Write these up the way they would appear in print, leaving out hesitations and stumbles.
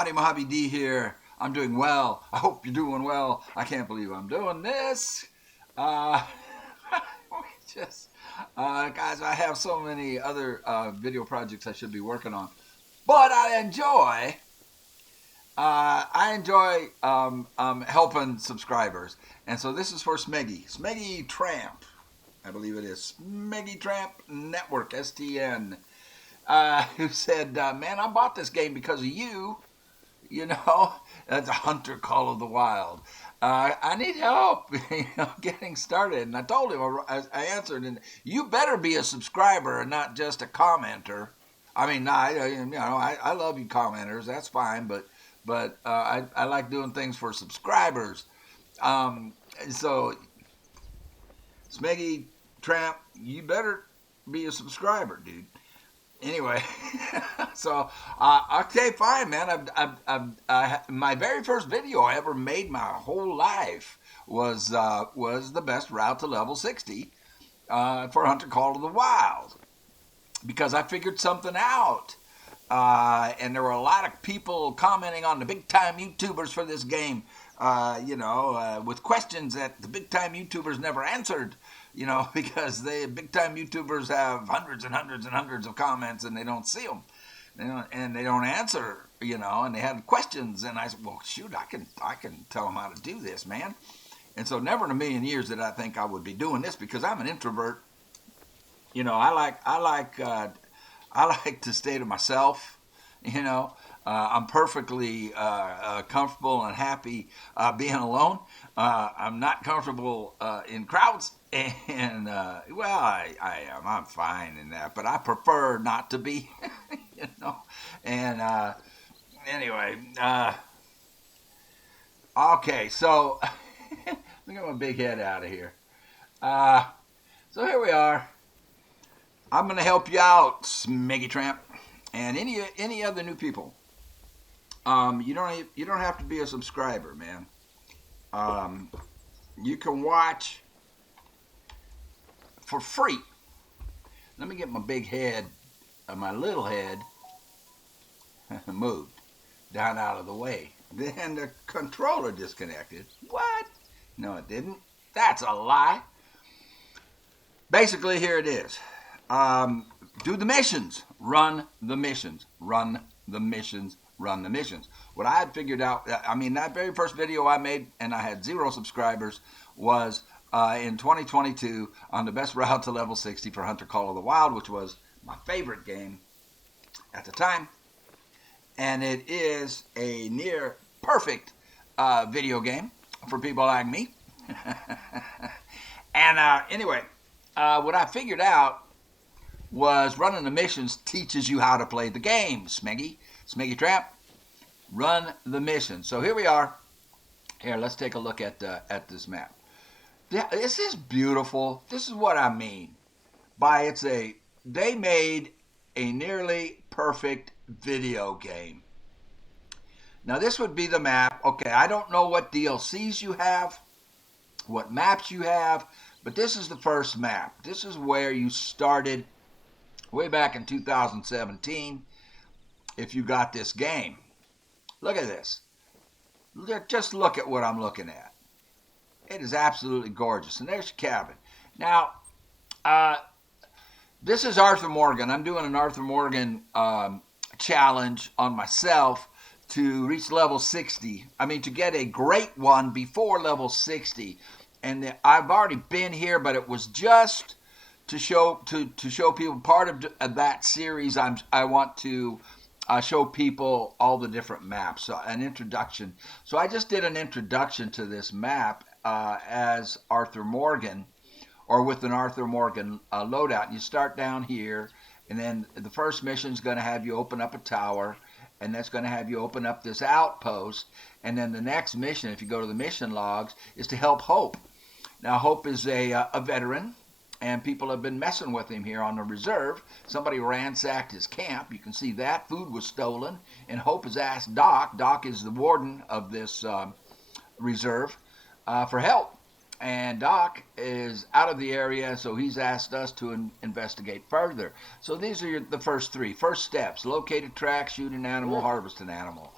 Howdy Mojave D here. I'm doing well. I hope you're doing well. I can't believe I'm doing this. Uh, just, guys, I have so many other video projects I should be working on, but I enjoy helping subscribers, and so this is for Smeggy Tramp. I believe it is Smeggy Tramp Network, STN. Who said, man, I bought this game because of you. You know, that's a Hunter Call of the Wild. I need help, getting started. And I told him, I answered, and you better be a subscriber and not just a commenter. I mean, I love you commenters. That's fine, but I like doing things for subscribers. So, Smeggy Tramp, you better be a subscriber, dude. Anyway, so okay, fine, man. My very first video I ever made my whole life was the best route to level 60 for Hunter Call of the Wild, because I figured something out, and there were a lot of people commenting on the big time YouTubers for this game, with questions that the big time YouTubers never answered. Because the big time YouTubers have hundreds and hundreds and hundreds of comments and they don't see them, and they don't answer, and they had questions, and I said, well, shoot, I can tell them how to do this, man. And so never in a million years did I think I would be doing this, because I'm an introvert. I like to stay to myself. I'm perfectly comfortable and happy being alone. I'm not comfortable in crowds, and I am. I'm fine in that, but I prefer not to be. And anyway, okay. So let me get my big head out of here. So here we are. I'm going to help you out, Smeggy Tramp, and any other new people. You don't have to be a subscriber, man. You can watch for free. Let me get my big head, my little head, moved down out of the way. Then the controller disconnected. What? No, it didn't. That's a lie. Basically, here it is. Do the missions. Run the missions. Run the missions. Run the missions. What I had figured out, that very first video I made, and I had 0 subscribers, was in 2022 on the best route to level 60 for Hunter Call of the Wild, which was my favorite game at the time. And it is a near perfect video game for people like me. And anyway, what I figured out was running the missions teaches you how to play the game, Smeggy Tramp. Run the mission. So here we are. Here, let's take a look at this map. This is beautiful. This is what I mean by they made a nearly perfect video game. Now this would be the map. Okay, I don't know what DLCs you have, what maps you have, but this is the first map. This is where you started way back in 2017 if you got this game. Look at this. Just look at what I'm looking at. It is absolutely gorgeous. And there's your cabin. Now, this is Arthur Morgan. I'm doing an Arthur Morgan challenge on myself to reach level 60. To get a great one before level 60. And I've already been here, but it was just to show people part of that series. I want to show people all the different maps, an introduction. So I just did an introduction to this map as Arthur Morgan, or with an Arthur Morgan loadout. You start down here, and then the first mission is going to have you open up a tower, and that's going to have you open up this outpost. And then the next mission, if you go to the mission logs, is to help Hope. Now Hope is a veteran, and people have been messing with him here on the reserve. Somebody ransacked his camp. You can see that. Food was stolen. And Hope has asked Doc. Doc is the warden of this reserve, for help. And Doc is out of the area, so he's asked us to investigate further. So these are the first 3. First steps: locate a track, shoot an animal, harvest an animal.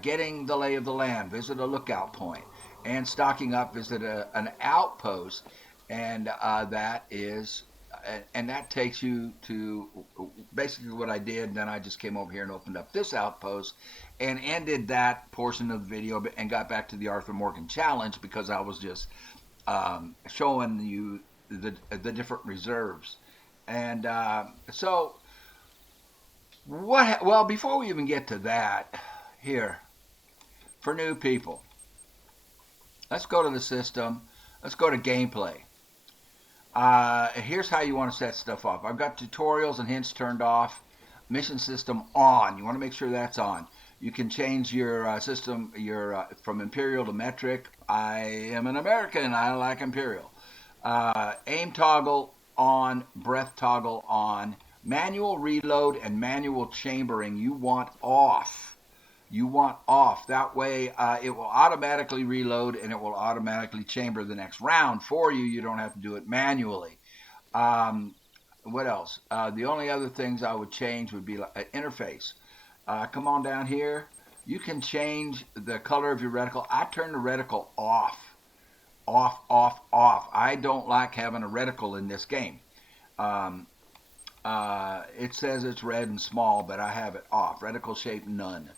getting the lay of the land, visit a lookout point, and stocking up, visit an outpost, and that takes you to basically what I did. Then I just came over here and opened up this outpost and ended that portion of the video and got back to the Arthur Morgan challenge because I was just showing you the different reserves. And so what? Well, before we even get to that, here for new people, let's go to the system. Let's go to gameplay. Here's how you want to set stuff up. I've got tutorials and hints turned off. Mission system on. You want to make sure that's on. You can change your system from Imperial to metric. I am an American. I like Imperial. Aim toggle on. Breath toggle on. Manual reload and manual chambering you want off. You want off. That way it will automatically reload and it will automatically chamber the next round for you. You don't have to do it manually. What else? The only other things I would change would be like interface. Come on down here. You can change the color of your reticle. I turn the reticle off. Off, off, off. I don't like having a reticle in this game. It says it's red and small, but I have it off. Reticle shape, none.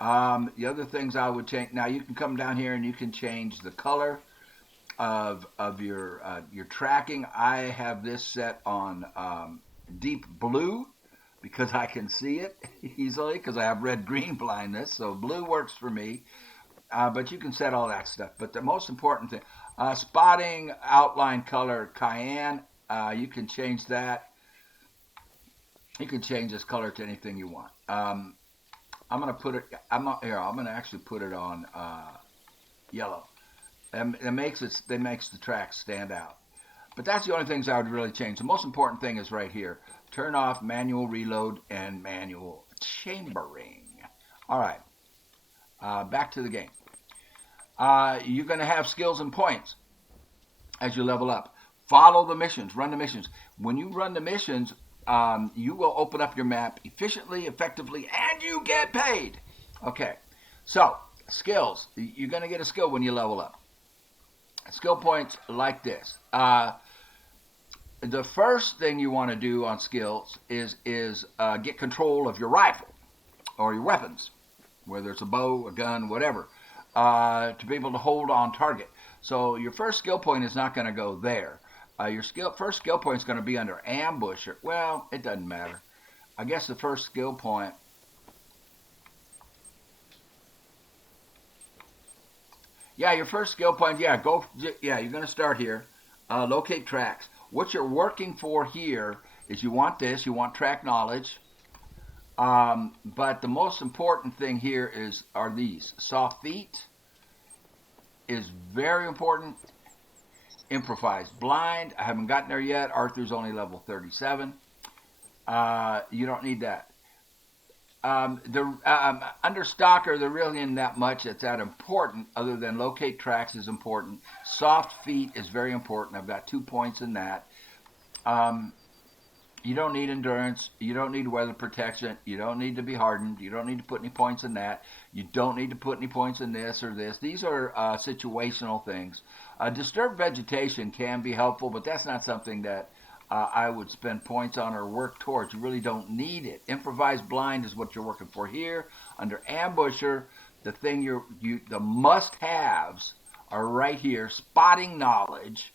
The other things I would change. Now you can come down here and you can change the color of your tracking. I have this set on deep blue because I can see it easily because I have red-green blindness. So blue works for me. But you can set all that stuff. But the most important thing, spotting, outline color, cayenne. You can change that. You can change this color to anything you want. I'm gonna put it. I'm gonna actually put it on yellow. And it makes the tracks stand out. But that's the only things I would really change. The most important thing is right here. Turn off manual reload and manual chambering. All right. Back to the game. You're gonna have skills and points as you level up. Follow the missions. Run the missions. When you run the missions, you will open up your map efficiently, effectively, and you get paid. Okay, so skills. You're going to get a skill when you level up. Skill points like this. The first thing you want to do on skills is get control of your rifle or your weapons, whether it's a bow, a gun, whatever, to be able to hold on target. So your first skill point is not going to go there. Your first skill point is going to be under ambusher. Well, it doesn't matter. I guess the first skill point. Yeah, your first skill point. Yeah, you're going to start here. Locate tracks. What you're working for here is you want this. You want track knowledge. But the most important thing here are these. Soft feet is very important. Improvise blind. I haven't gotten there yet. Arthur's only level 37. You don't need that. Under stalker, there really isn't that much that's that important other than locate tracks is important. Soft feet is very important. I've got 2 points in that. You don't need endurance. You don't need weather protection. You don't need to be hardened. You don't need to put any points in that. You don't need to put any points in this or this. These are situational things. Disturbed vegetation can be helpful, but that's not something that I would spend points on or work towards. You really don't need it. Improvised blind is what you're working for here. Under ambusher, the must-haves are right here. Spotting knowledge,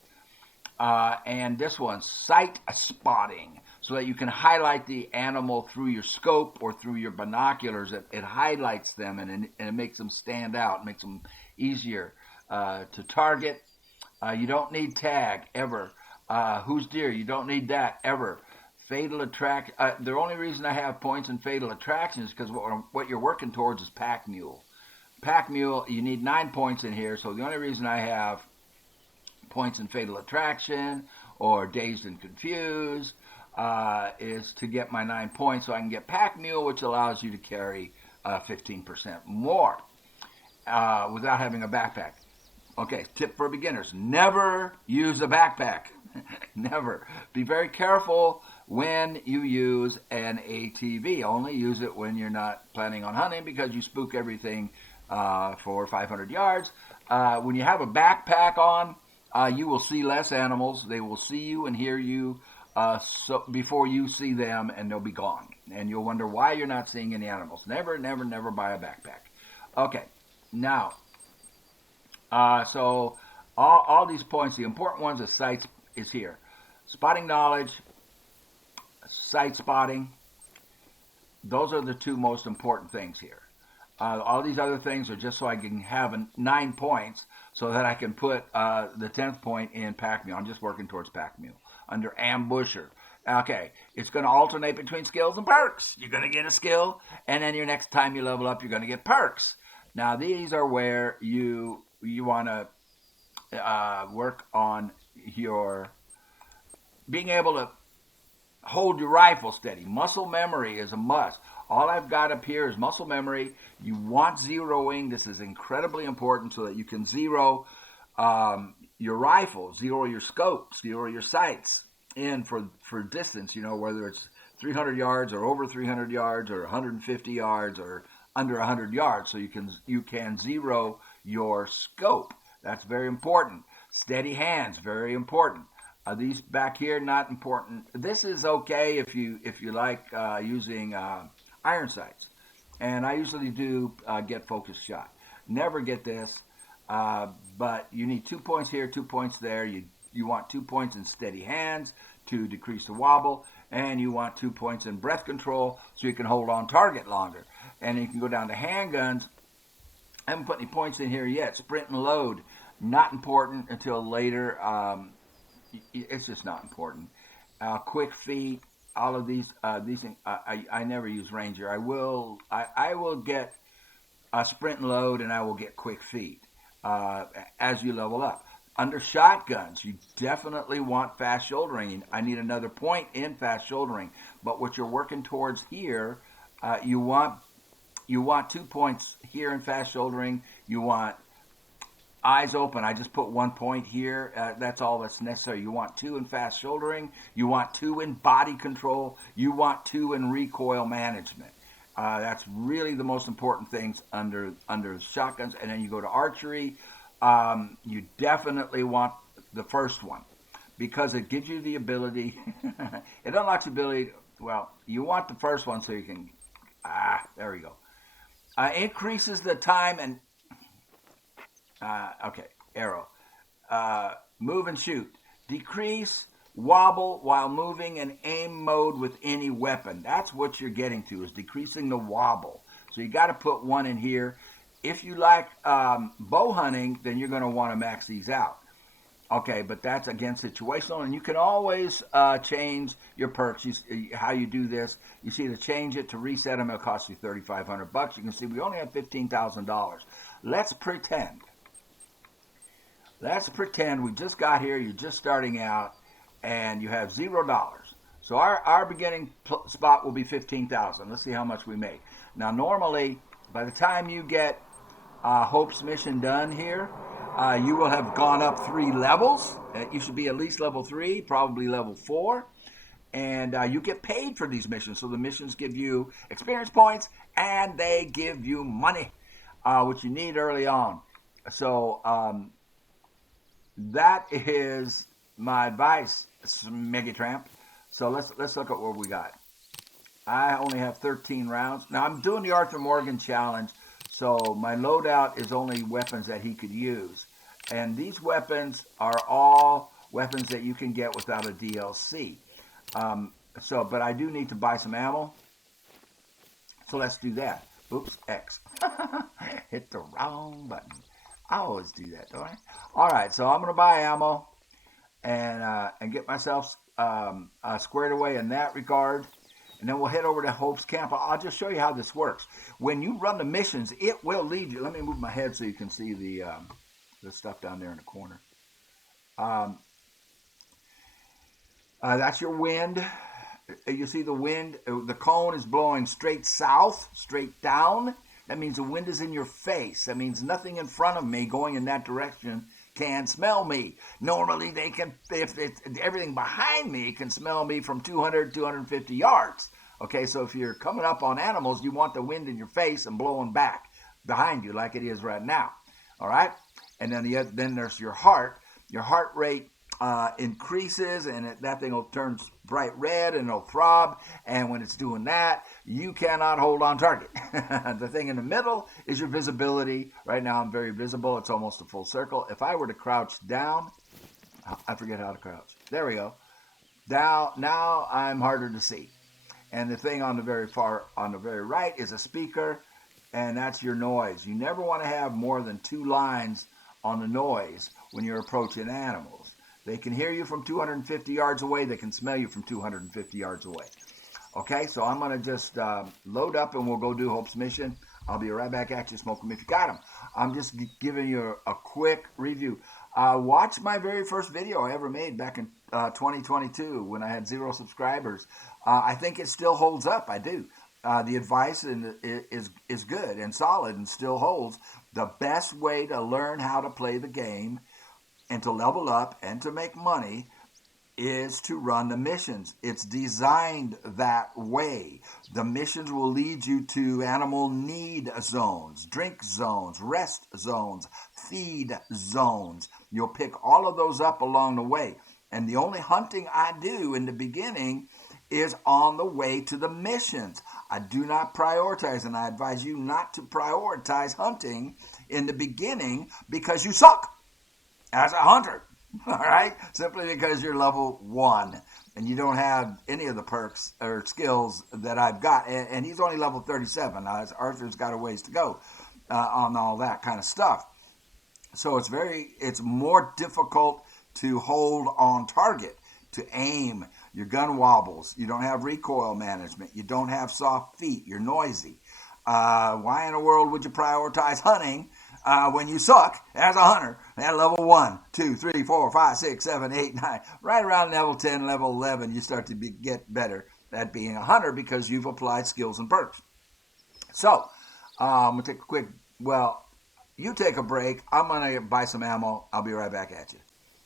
and this one, sight spotting, so that you can highlight the animal through your scope or through your binoculars. It highlights them and it makes them stand out. It makes them easier to target. You don't need tag ever. Who's deer? You don't need that ever. Fatal attract. The only reason I have points in fatal attraction is because what you're working towards is pack mule. Pack mule, you need 9 points in here. So the only reason I have points in fatal attraction or dazed and confused is to get my 9 points so I can get pack mule, which allows you to carry 15% more without having a backpack. Okay, tip for beginners: never use a backpack. Never. Be very careful when you use an ATV. Only use it when you're not planning on hunting because you spook everything for 500 yards. When you have a backpack on, you will see less animals. They will see you and hear you so before you see them, and they'll be gone. And you'll wonder why you're not seeing any animals. Never, never, never buy a backpack. Okay, now, so all these points, the important ones, the sights is here. Spotting knowledge, sight spotting, those are the two most important things here. All these other things are just so I can have 9 points so that I can put the 10th point in pack mule. I'm just working towards pack mule. Under ambusher. Okay, it's going to alternate between skills and perks. You're going to get a skill, and then your next time you level up, you're going to get perks. Now, these are where you want to work on your being able to hold your rifle steady. Muscle memory is a must. All I've got up here is muscle memory. You want zeroing. This is incredibly important so that you can zero your rifle, zero your scope, zero your sights in for distance, whether it's 300 yards or over 300 yards or 150 yards or under 100 yards. So you can zero your scope. That's very important. Steady hands, very important. These back here, not important. This is okay if you like using iron sights. And I usually do get focused shot. Never get this, but you need 2 points here, 2 points there. You want 2 points in steady hands to decrease the wobble, and you want 2 points in breath control so you can hold on target longer. And you can go down to handguns. I haven't put any points in here yet. Sprint and load, not important until later. It's just not important. Quick feet, all of these things. I never use Ranger. I will get a sprint and load, and I will get quick feet as you level up. Under shotguns, you definitely want fast shouldering. I need another point in fast shouldering. But what you're working towards here, you want 2 points here in fast shouldering. You want eyes open. I just put 1 point here. That's all that's necessary. You want 2 in fast shouldering. You want 2 in body control. You want 2 in recoil management. That's really the most important things under shotguns. And then you go to archery. You definitely want the first one because it gives you the ability. It unlocks the ability. Well, you want the first one so you can. There we go. Increases the time and. Okay, arrow. Move and shoot. Decrease wobble while moving and aim mode with any weapon. That's what you're getting to, is decreasing the wobble. So you got to put 1 in here. If you like bow hunting, then you're going to want to max these out. Okay, but that's again situational, and you can always change your perks. How you do this, you see, to change it, to reset them, it'll cost you $3,500. You can see we only have $15,000. Let's pretend we just got here, you're just starting out, and you have $0. So our beginning spot will be $15,000. Let's see how much we make. Now, normally, by the time you get Hope's mission done here, you will have gone up 3 levels. You should be at least level 3, probably level 4. And you get paid for these missions. So the missions give you experience points, and they give you money, which you need early on. So that is my advice, Megatramp. So let's look at what we got. I only have 13 rounds. Now I'm doing the Arthur Morgan challenge, so my loadout is only weapons that he could use. And these weapons are all weapons that you can get without a DLC. But I do need to buy some ammo. So let's do that. Oops, X. Hit the wrong button. I always do that, don't I? All right, so I'm going to buy ammo and get myself squared away in that regard. And then we'll head over to Hope's camp. I'll just show you how this works. When you run the missions, it will lead you. Let me move my head so you can see the stuff down there in the corner. That's your wind. You see the wind. The cone is blowing straight south, straight down. That means the wind is in your face. That means nothing in front of me going in that direction can smell me. Normally they can, if everything behind me can smell me from 200, 250 yards. Okay, so if you're coming up on animals, you want the wind in your face and blowing back behind you like it is right now. All right, and then there's your heart. Your heart rate increases, and that thing will turn bright red and it'll throb. And when it's doing that, you cannot hold on target. The thing in the middle is your visibility. Right now, I'm very visible. It's almost a full circle. If I were to crouch down, I forget how to crouch. There we go. Now I'm harder to see. And the thing on the very right is a speaker, and that's your noise. You never want to have more than 2 lines on the noise when you're approaching animals. They can hear you from 250 yards away. They can smell you from 250 yards away. Okay, so I'm going to just load up and we'll go do Hope's mission. I'll be right back at you. Smoke them if you got them. I'm just giving you a quick review. Watch my very first video I ever made back in 2022 when I had 0 subscribers. I think it still holds up. I do. The advice is good and solid and still holds. The best way to learn how to play the game and to level up and to make money is to run the missions. It's designed that way. The missions will lead you to animal need zones, drink zones, rest zones, feed zones. You'll pick all of those up along the way. And the only hunting I do in the beginning is on the way to the missions. I do not prioritize, and I advise you not to prioritize hunting in the beginning because you suck as a hunter, all right? Simply because you're level 1 and you don't have any of the perks or skills that I've got. And he's only level 37. Arthur's got a ways to go on all that kind of stuff. So it's more difficult to hold on target, to aim. Your gun wobbles. You don't have recoil management. You don't have soft feet. You're noisy. Why in the world would you prioritize hunting when you suck as a hunter at level 1, 2, 3, 4, 5, 6, 7, 8, 9? Right around level 10, level 11, you start to get better at being a hunter because you've applied skills and perks. So, I'm going to take a quick, you take a break. I'm going to buy some ammo. I'll be right back at you.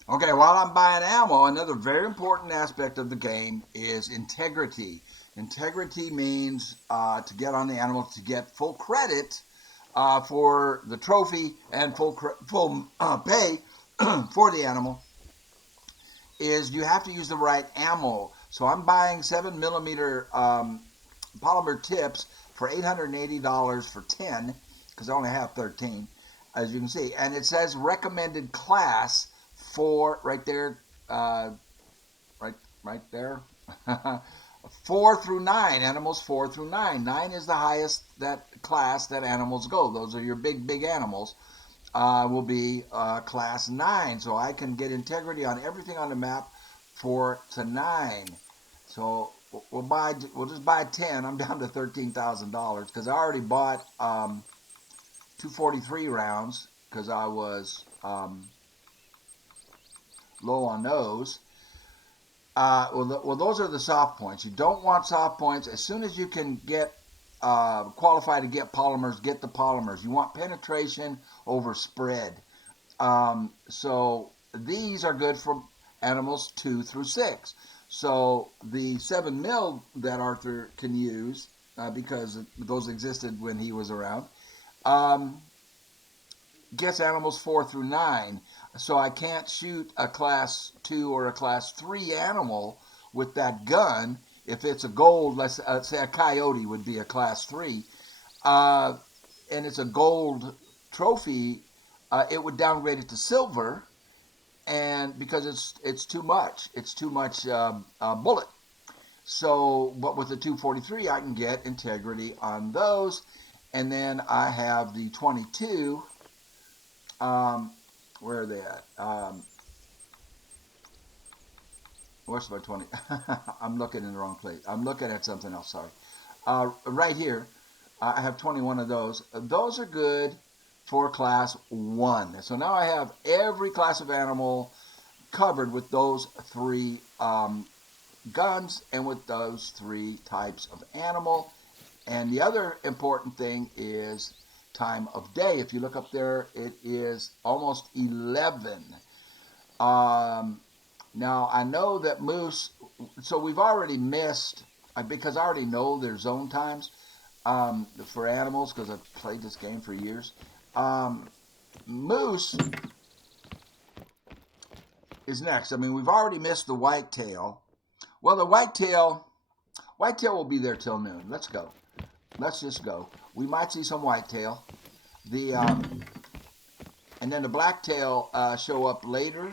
Okay, while I'm buying ammo, another very important aspect of the game is integrity. Integrity means to get on the animal, to get full credit for the trophy and full pay for the animal, is you have to use the right ammo. So I'm buying 7mm polymer tips for $880 for 10, because I only have 13, as you can see. And it says recommended class for, right there, right there, 4 through 9, animals 4 through 9. 9 is the highest class that animals go. Those are your big animals. Will be class 9. So I can get integrity on everything on the map 4 to 9. So we'll just buy 10. I'm down to $13,000 because I already bought 243 rounds because I was low on those. Well, those are the soft points. You don't want soft points. As soon as you can get qualify to get polymers, get the polymers. You want penetration over spread. So these are good for animals 2 through 6. So the 7mm that Arthur can use, because those existed when he was around, gets animals 4 through 9. So I can't shoot a class 2 or a class 3 animal with that gun. If it's a gold, let's say a coyote would be a class 3, and it's a gold trophy, it would downgrade it to silver, and because it's too much. It's too much bullet. So, but with the 243, I can get integrity on those, and then I have the 22. Where are they at? Where's my 20? I'm looking in the wrong place. I'm looking at something else, sorry. Right here, I have 21 of those. Those are good for class 1. So now I have every class of animal covered with those 3 guns and with those 3 types of animal. And the other important thing is time of day. If you look up there, it is almost 11. Now, I know that moose, so we've already missed, because I already know their zone times for animals, because I've played this game for years. Moose is next. I mean, we've already missed the whitetail. Well, the whitetail will be there till noon. Let's go. Let's just go. We might see some whitetail. And then the blacktail show up later.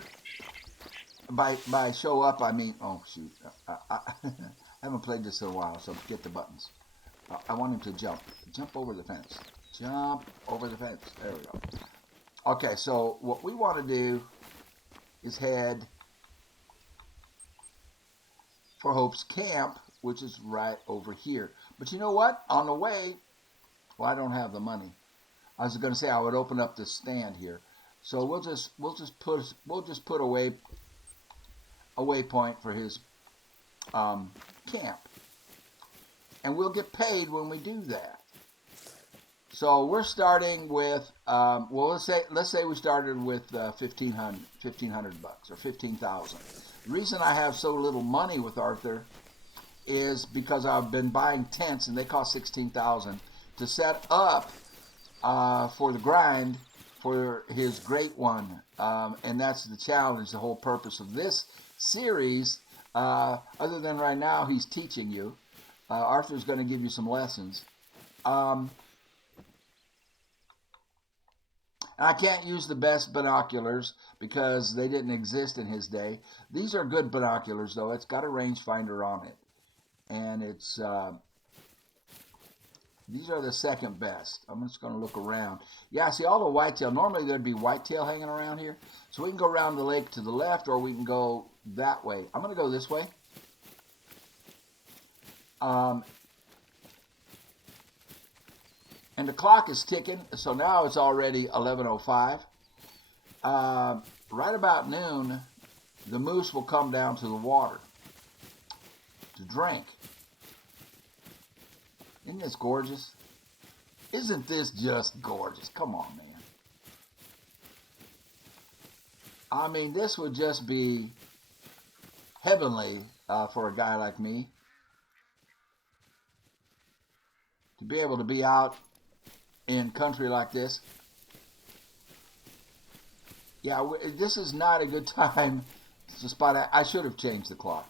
By show up, I mean, oh shoot, I haven't played this in a while, so get the buttons. I want him to jump over the fence. Jump over the fence. There we go. Okay, so what we want to do is head for Hope's camp, which is right over here. But you know what? On the way, well, I don't have the money. I was going to say I would open up this stand here, so we'll just put a waypoint for his camp, and we'll get paid when we do that. So we're starting with well, let's say we started with $1,500 bucks or 15,000. The reason I have so little money with Arthur is because I've been buying tents, and they cost 16,000 to set up for the grind for his great one, and that's the challenge. The whole purpose of this series, other than right now he's teaching you, Arthur's going to give you some lessons. I can't use the best binoculars because they didn't exist in his day. These are good binoculars, though. It's got a rangefinder on it, and it's these are the second best. I'm just going to look around. Yeah, see all the whitetail. Normally there'd be whitetail hanging around here, so we can go around the lake to the left, or we can go that way. I'm going to go this way. And the clock is ticking, so now it's already 11:05. Right about noon, the moose will come down to the water to drink. Isn't this gorgeous? Isn't this just gorgeous? Come on, man. I mean, this would just be heavenly for a guy like me to be able to be out in country like this. Yeah, this is not a good time to spot. I should have changed the clock.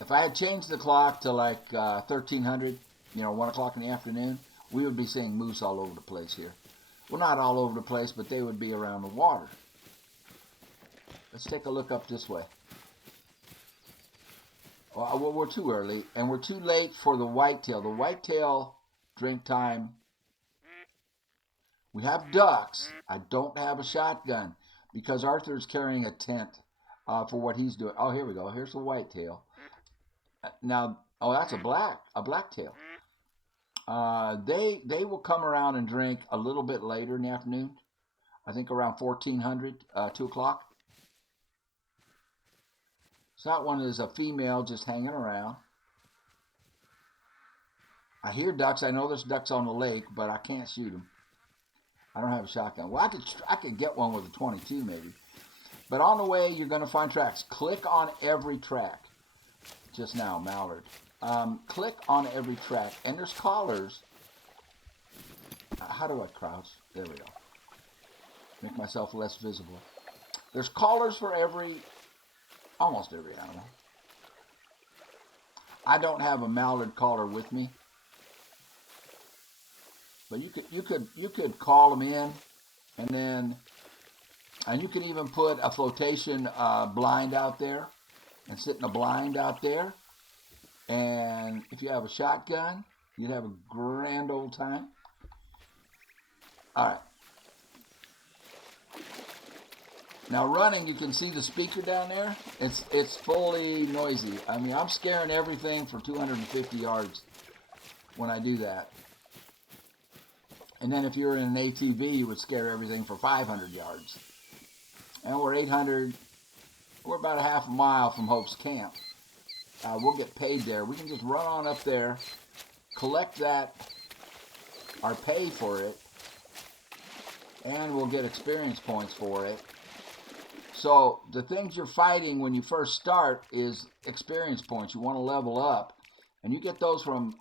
If I had changed the clock to like 1300, 1 o'clock in the afternoon, we would be seeing moose all over the place here. Well, not all over the place, but they would be around the water. Let's take a look up this way. Well, we're too early, and we're too late for the whitetail. The whitetail drink time. We have ducks. I don't have a shotgun because Arthur's carrying a tent for what he's doing. Oh, here we go. Here's the whitetail. Now, oh, that's a blacktail. They will come around and drink a little bit later in the afternoon. I think around 1400, 2 o'clock. So that one is a female just hanging around. I hear ducks. I know there's ducks on the lake, but I can't shoot them. I don't have a shotgun. Well, I could get one with a 22 maybe. But on the way, you're going to find tracks. Click on every track. Just now, mallard. Click on every track, and there's collars. How do I crouch? There we go. Make myself less visible. There's collars for almost every animal. I don't have a mallard collar with me, but you could call them in, and you can even put a flotation blind out there, and sit in a blind out there. And if you have a shotgun, you'd have a grand old time. All right. Now running, you can see the speaker down there. It's fully noisy. I mean, I'm scaring everything for 250 yards when I do that. And then if you're in an ATV, you would scare everything for 500 yards. And we're 800. We're about a half a mile from Hope's camp. We'll get paid there. We can just run on up there, collect that our pay for it, and we'll get experience points for it. So the things you're fighting when you first start is experience points. You want to level up, and you get those from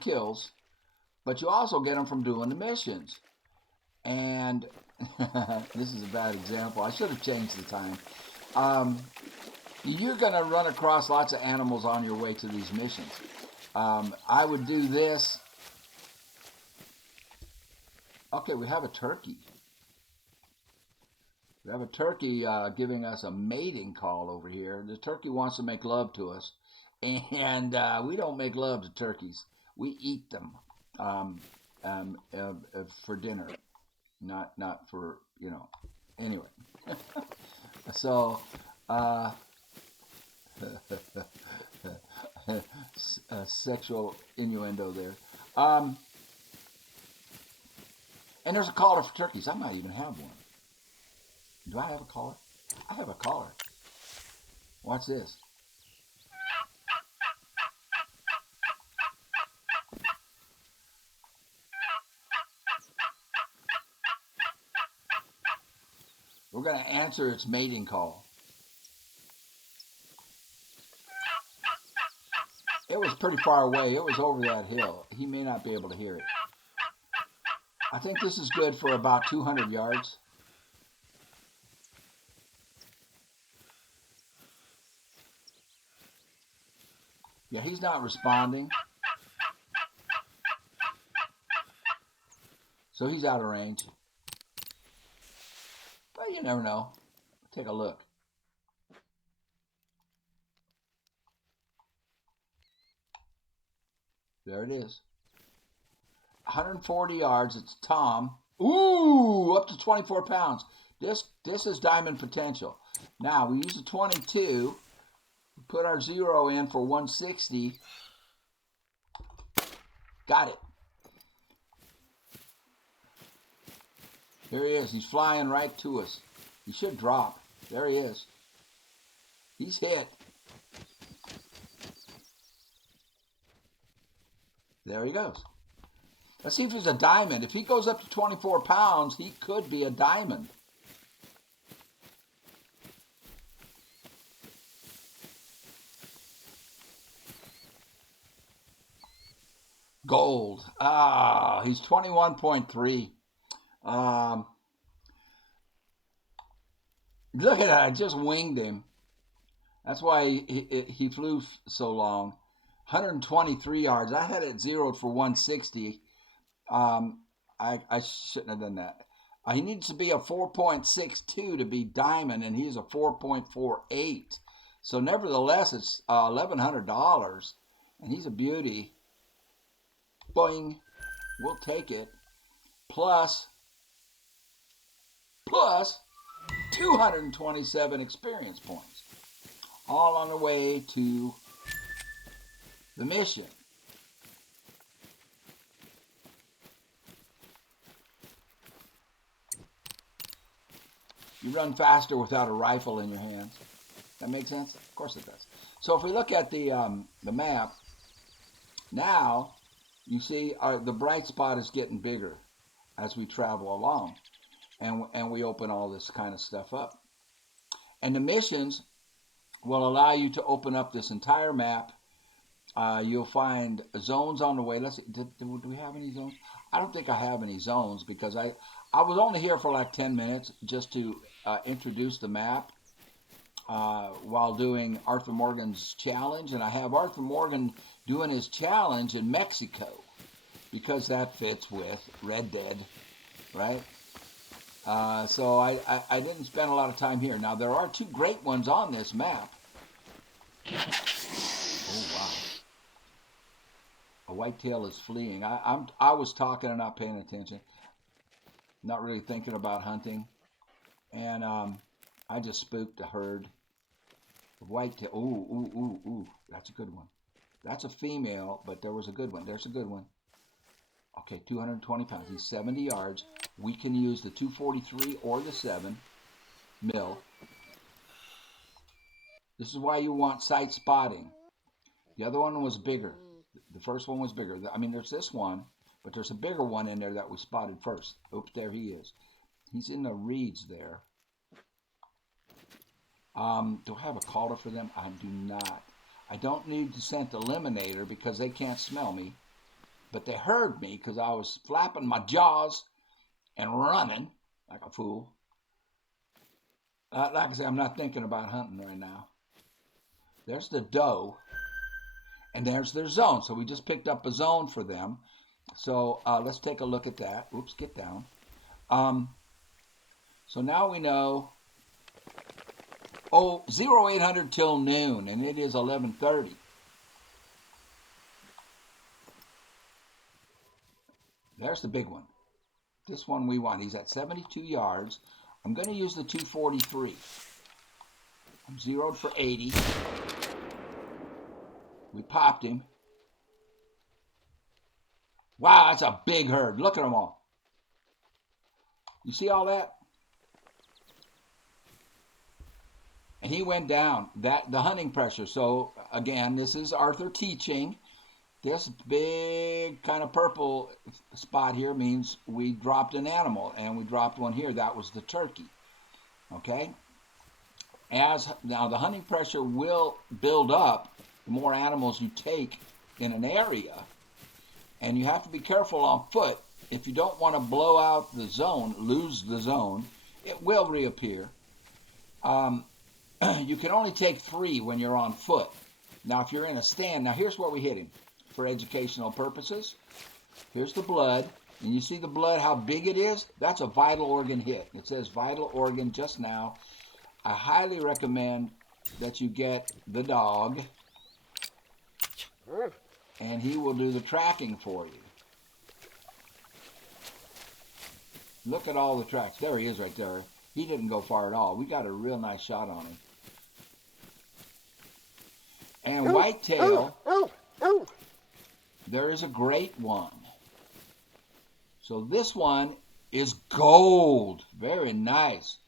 kills, but you also get them from doing the missions. And this is a bad example. I should have changed the time. You're going to run across lots of animals on your way to these missions. I would do this. Okay, we have a turkey. We have a turkey giving us a mating call over here. The turkey wants to make love to us, and we don't make love to turkeys. We eat them for dinner, not for, you know. Anyway, so sexual innuendo there. And there's a collar for turkeys. I might even have one. Do I have a collar? I have a collar. Watch this. We're going to answer its mating call. It was pretty far away. It was over that hill. He may not be able to hear it. I think this is good for about 200 yards. Yeah, he's not responding. So he's out of range. But you never know. Take a look. There it is. 140 yards. It's Tom. Ooh, up to 24 pounds. This is diamond potential. Now, we use a 22. Put our 0 in for 160. Got it. There he is. He's flying right to us. He should drop. There he is. He's hit. There he goes. Let's see if he's a diamond. If he goes up to 24 pounds, he could be a diamond. Gold. He's 21.3. Look at that. I just winged him. That's why he flew so long. 123 yards. I had it zeroed for 160. I shouldn't have done that. He needs to be a 4.62 to be diamond, and he's a 4.48. So nevertheless, it's $1,100, and he's a beauty. Boing. We'll take it. Plus 227 experience points. All on the way to the mission. You run faster without a rifle in your hands. That makes sense? Of course it does. So if we look at the map, now you see the bright spot is getting bigger as we travel along, and we open all this kind of stuff up. And the missions will allow you to open up this entire map. You'll find zones on the way. Let's see, do we have any zones? I don't think I have any zones because I was only here for like 10 minutes just to introduce the map while doing Arthur Morgan's challenge. And I have Arthur Morgan doing his challenge in Mexico because that fits with Red Dead, right? So I didn't spend a lot of time here. Now, there are two great ones on this map. Oh, wow. A whitetail is fleeing. I was talking and not paying attention. Not really thinking about hunting. And I just spooked a herd of whitetail. Ooh. That's a good one. That's a female, but there was a good one. There's a good one. Okay, 220 pounds. He's 70 yards. We can use the 243 or the 7 mil. This is why you want sight spotting. The other one was bigger. The first one was bigger. I mean, there's this one, But there's a bigger one in there that we spotted first. Oops, there he is. He's in the reeds there. Do I have a caller for them? I do not. I don't need to scent eliminator because they can't smell me. But they heard me because I was flapping my jaws and running like a fool. Like I say, I'm not thinking about hunting right now. There's the doe. And there's their zone. So we just picked up a zone for them. So let's take a look at that. Oops, get down. So now we know, 0800 till noon, and it is 11:30. There's the big one. This one we want. He's at 72 yards. I'm going to use the 243. I'm zeroed for 80. We popped him. Wow, that's a big herd. Look at them all. You see all that? And he went down. The hunting pressure. So again, this is Arthur teaching. This big kind of purple spot here means we dropped an animal, and we dropped one here. That was the turkey. Okay? Now the hunting pressure will build up the more animals you take in an area, and you have to be careful on foot. If you don't want to blow out the zone, lose the zone, it will reappear. You can only take 3 when you're on foot. Now if you're in a stand, now here's where we hit him for educational purposes. Here's the blood, and you see the blood, how big it is? That's a vital organ hit. It says vital organ just now. I highly recommend that you get the dog, and he will do the tracking for you. Look at all the tracks. There he is right there. He didn't go far at all. We got a real nice shot on him. And whitetail, there is a great one. So this one is gold. Very nice.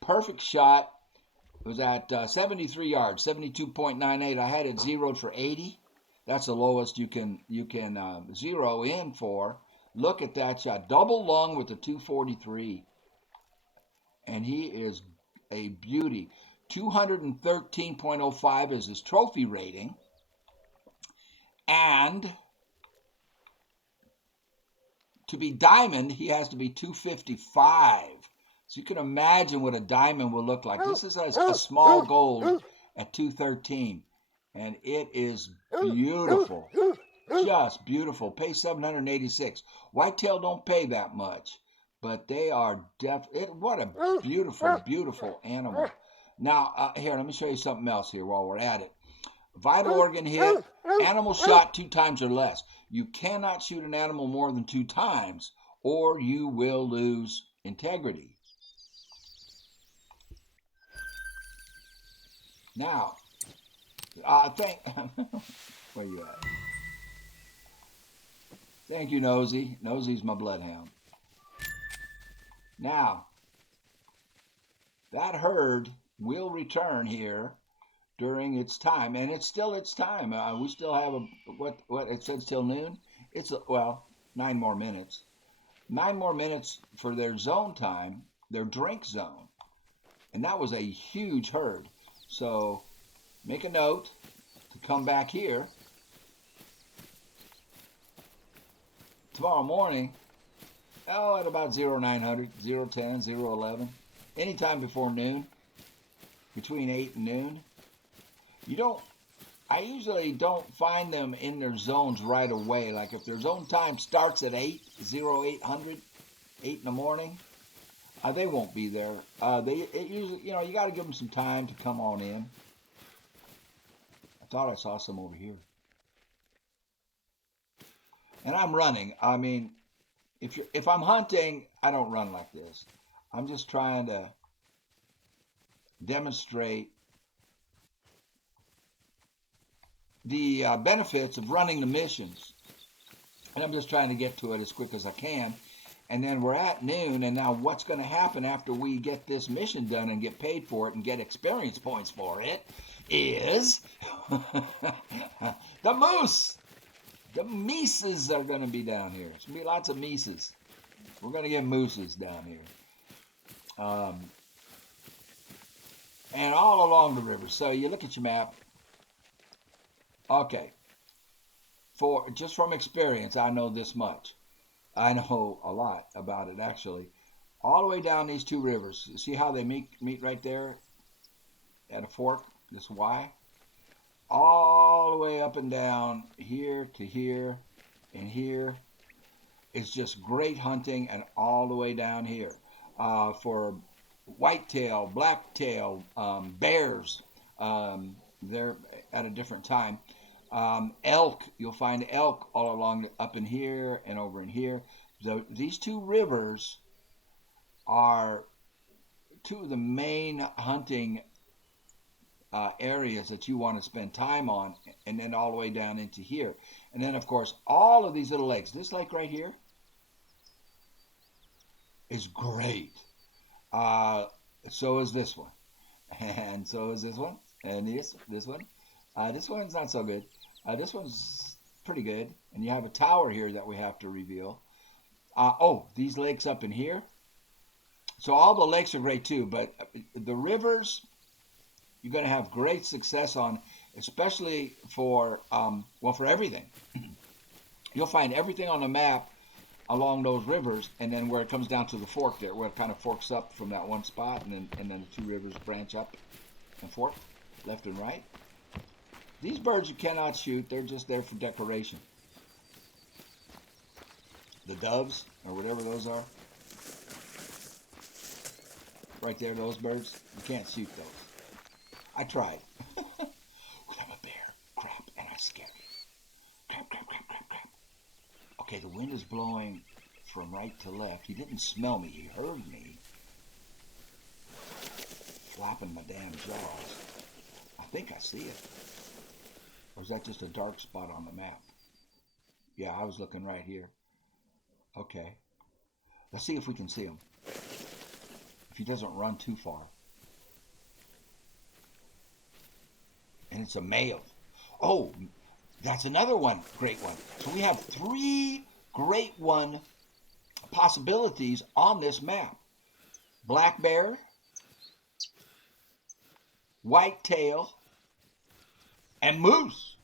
Perfect shot. It was at 73 yards, 72.98. I had it zeroed for 80. That's the lowest you can zero in for. Look at that shot. Double lung with the 243. And he is a beauty. 213.05 is his trophy rating. And to be diamond, he has to be 255. So you can imagine what a diamond will look like. This is a small gold at 213. And it is beautiful. Just beautiful. Pay $786. Whitetail don't pay that much. But they are what a beautiful, beautiful animal. Now, here, let me show you something else here while we're at it. Vital organ hit, animal shot 2 times or less. You cannot shoot an animal more than 2 times, or you will lose integrity. Now, where you at? Thank you, Nosy. Nosy's my bloodhound. Now, that herd will return here during its time, and it's still its time. We still have what it says till noon. It's 9 more minutes. 9 more minutes for their zone time, their drink zone, and that was a huge herd. So make a note to come back here tomorrow morning. At about 0900, 010, 011, anytime before noon, between 8 and noon. I usually don't find them in their zones right away. Like if their zone time starts at 0800, 8 in the morning, they won't be there. Usually, you got to give them some time to come on in. I thought I saw some over here. And I'm running. I mean, if I'm hunting, I don't run like this. I'm just trying to demonstrate the benefits of running the missions. And I'm just trying to get to it as quick as I can. And then we're at noon, and now what's going to happen after we get this mission done and get paid for it and get experience points for it is the moose. The mises are going to be down here. It's going to be lots of mises. We're going to get mooses down here. And all along the river. So you look at your map. Okay. Just from experience, I know this much. I know a lot about it, actually. All the way down these two rivers. See how they meet right there at a fork? This Y? All the way up and down here to here and here. It's just great hunting, and all the way down here. For whitetail, blacktail, bears, they're at a different time. Elk, you'll find elk all along up in here and over in here. So these two rivers are two of the main hunting areas that you want to spend time on, and then all the way down into here. And then, of course, all of these little lakes. This lake right here is great. So is this one. And so is this one. And this one. This one's not so good. This one's pretty good. And you have a tower here that we have to reveal. These lakes up in here. So all the lakes are great too, but the rivers you're going to have great success on, especially for everything. You'll find everything on the map along those rivers, and then where it comes down to the fork there, where it kind of forks up from that one spot, and then the two rivers branch up and fork left and right. These birds you cannot shoot. They're just there for decoration. The doves, or whatever those are. Right there, those birds. You can't shoot those. I tried. I'm a bear. Crap, and I'm scared. Crap. Okay, the wind is blowing from right to left. He didn't smell me. He heard me. Flapping my damn jaws. I think I see it. Or is that just a dark spot on the map? Yeah, I was looking right here. Okay. Let's see if we can see him. If he doesn't run too far. And it's a male. Oh, that's another one, great one. So we have 3 great one possibilities on this map. Black bear, whitetail, and moose.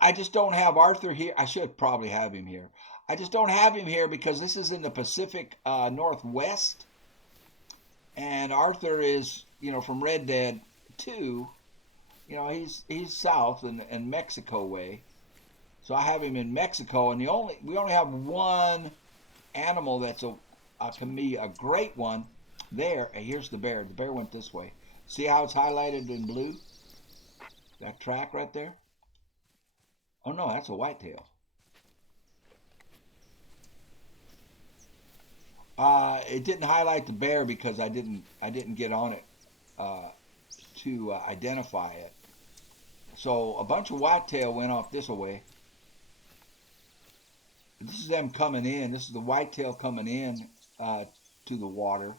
I just don't have Arthur here. I should probably have him here. I just don't have him here because this is in the Pacific Northwest. And Arthur is, from Red Dead 2, he's south and Mexico way. So I have him in Mexico, and we only have one animal that's can be a great one there. And here's the bear. The bear went this way. See how it's highlighted in blue? That track right there? Oh no, that's a whitetail. It didn't highlight the bear because I didn't get on it to identify it. So a bunch of whitetail went off this way. This is them coming in. This is the whitetail coming in to the water.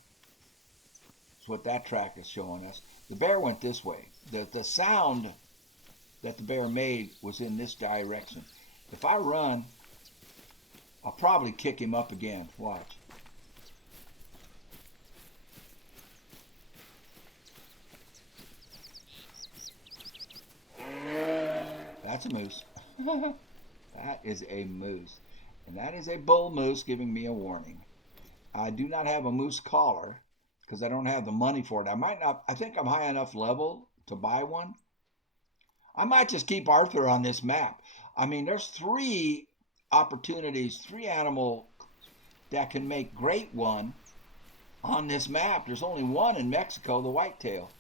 That's what that track is showing us. The bear went this way. The sound that the bear made was in this direction. If I run, I'll probably kick him up again. Watch. That's a moose. That is a moose. And that is a bull moose giving me a warning. I do not have a moose collar because I don't have the money for it. I think I'm high enough level to buy one. I might just keep Arthur on this map. I mean, there's 3 opportunities, 3 animals that can make great one on this map. There's only one in Mexico, the whitetail.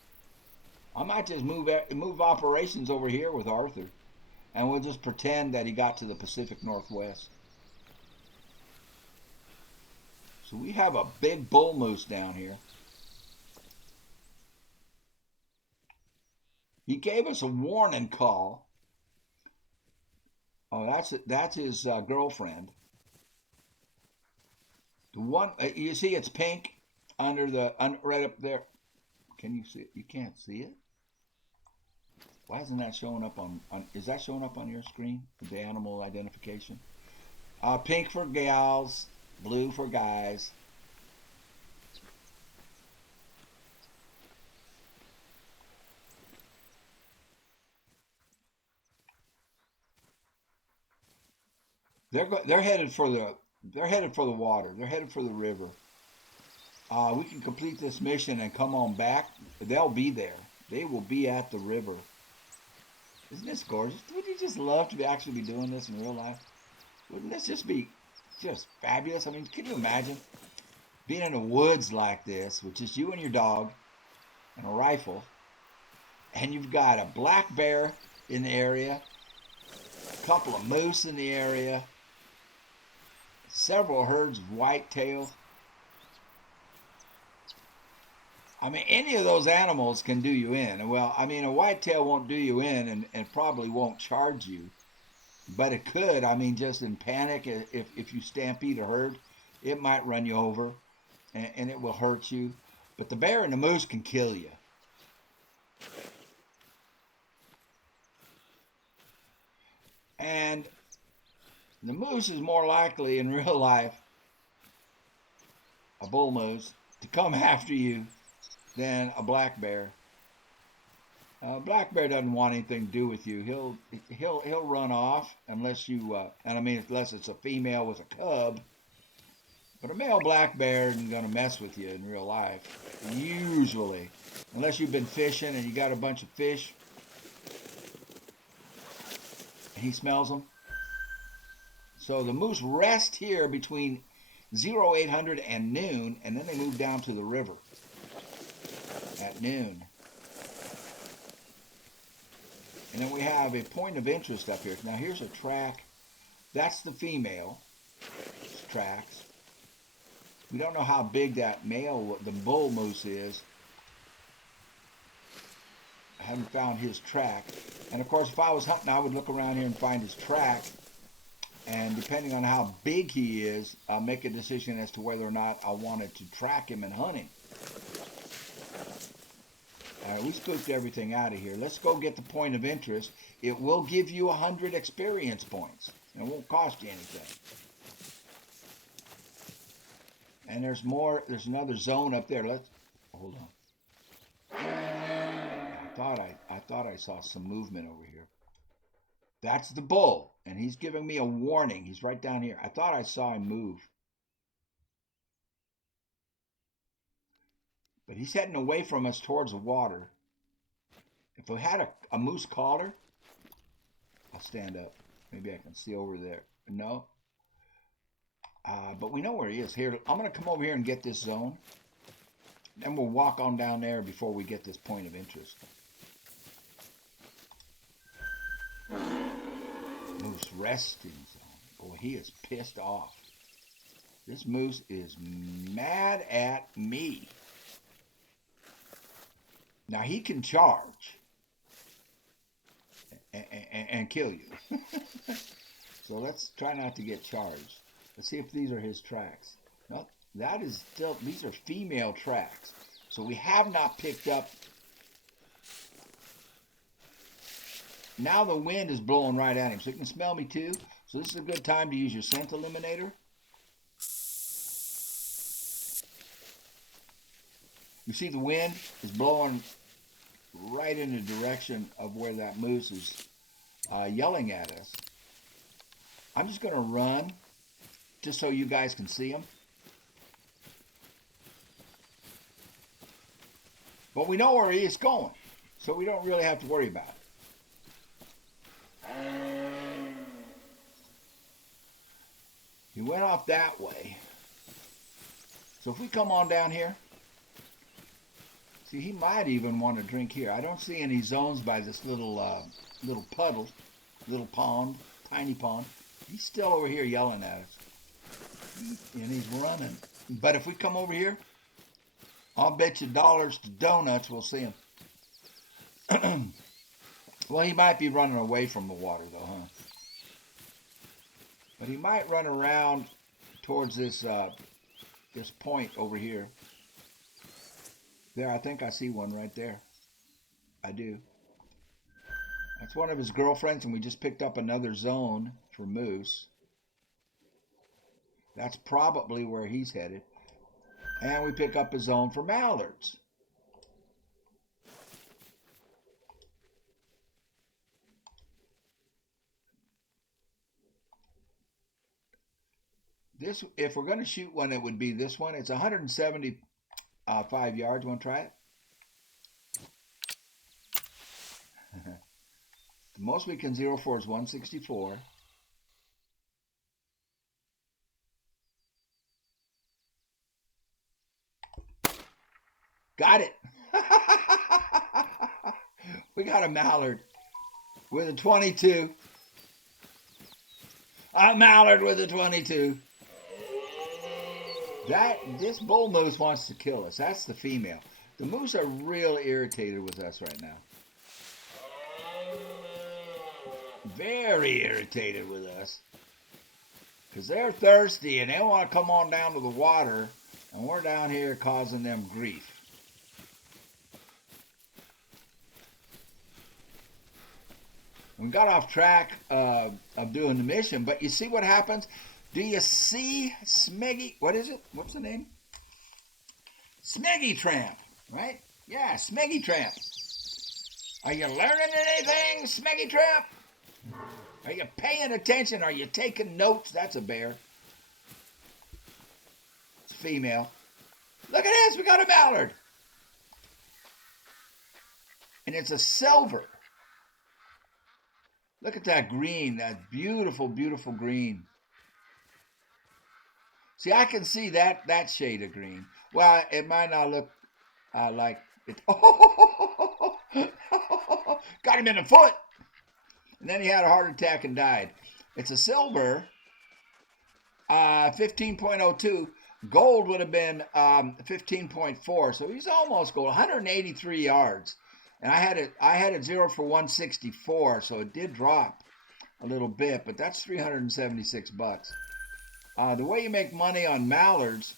I might just move operations over here with Arthur, and we'll just pretend that he got to the Pacific Northwest. So we have a big bull moose down here. He gave us a warning call. Oh, that's his girlfriend. The one you see, it's pink right up there. Can you see it? You can't see it. Why isn't that showing up on is that showing up on your screen? The animal identification? Pink for gals, blue for guys. They're headed for the water. They're headed for the river. We can complete this mission and come on back. They'll be there. They will be at the river. Isn't this gorgeous? Would you just love to actually be doing this in real life? Wouldn't this just be just fabulous? I mean, can you imagine being in the woods like this with just you and your dog and a rifle, and you've got a black bear in the area, a couple of moose in the area, several herds of whitetail. I mean, any of those animals can do you in. Well, I mean, a whitetail won't do you in and probably won't charge you, but it could. I mean, just in panic, if you stampede a herd, it might run you over and it will hurt you. But the bear and the moose can kill you. And the moose is more likely in real life, a bull moose, to come after you than a black bear. A black bear doesn't want anything to do with you. He'll run off unless you and I mean unless it's a female with a cub. But a male black bear isn't going to mess with you in real life, usually, unless you've been fishing and you got a bunch of fish. And he smells them. So the moose rest here between 0800 and noon, and then they move down to the river at noon. And then we have a point of interest up here. Now here's a track. That's the female tracks. We don't know how big that male, the bull moose is. I haven't found his track. And of course, if I was hunting, I would look around here and find his track. And depending on how big he is, I'll make a decision as to whether or not I wanted to track him and hunt him. All right, we spooked everything out of here. Let's go get the point of interest. It will give you 100 experience points. And it won't cost you anything. And there's more. There's another zone up there. Let's hold on. I thought I saw some movement over here. That's the bull, and he's giving me a warning. He's right down here. I thought I saw him move. But he's heading away from us towards the water. If we had a moose collar, I'll stand up. Maybe I can see over there. No. But we know where he is. Here, I'm going to come over here and get this zone. Then we'll walk on down there before we get this point of interest. Moose resting zone. Boy, he is pissed off. This moose is mad at me. Now he can charge and kill you. So let's try not to get charged. Let's see if these are his tracks. No, that is still, these are female tracks. So we have not picked up. Now the wind is blowing right at him, so he can smell me too. So this is a good time to use your scent eliminator. You see the wind is blowing right in the direction of where that moose is yelling at us. I'm just going to run just so you guys can see him. But we know where he is going, so we don't really have to worry about it. He went off that way. So if we come on down here, see, he might even want to drink here. I don't see any zones by this little puddle, little pond, tiny pond. He's still over here yelling at us. And he's running. But if we come over here, I'll bet you dollars to donuts we'll see him. Well, he might be running away from the water, though, huh? But he might run around towards this this point over here. There, I think I see one right there. I do. That's one of his girlfriends, and we just picked up another zone for moose. That's probably where he's headed. And we pick up a zone for mallards. This, if we're going to shoot one, it would be this one. It's 175 yards. Want to try it? The most we can zero for is 164. Got it. We got a mallard with a 22. A mallard with a 22. This bull moose wants to kill us. That's the female. The moose are real irritated with us right now. Very irritated with us. Because they're thirsty and they want to come on down to the water, and we're down here causing them grief. We got off track of doing the mission, but you see what happens? Do you see Smeggy? What is it? What's the name? Smeggy Tramp, right? Yeah, Smeggy Tramp. Are you learning anything, Smeggy Tramp? Are you paying attention? Are you taking notes? That's a bear. It's a female. Look at this, we got a mallard. And it's a silver. Look at that green, that beautiful, beautiful green. See, I can see that shade of green. Well, it might not look like it. Oh, got him in the foot. And then he had a heart attack and died. It's a silver, 15.02. Gold would have been 15.4. So he's almost gold, 183 yards. And I had it zero for 164, so it did drop a little bit, but that's 376 bucks. The way you make money on mallards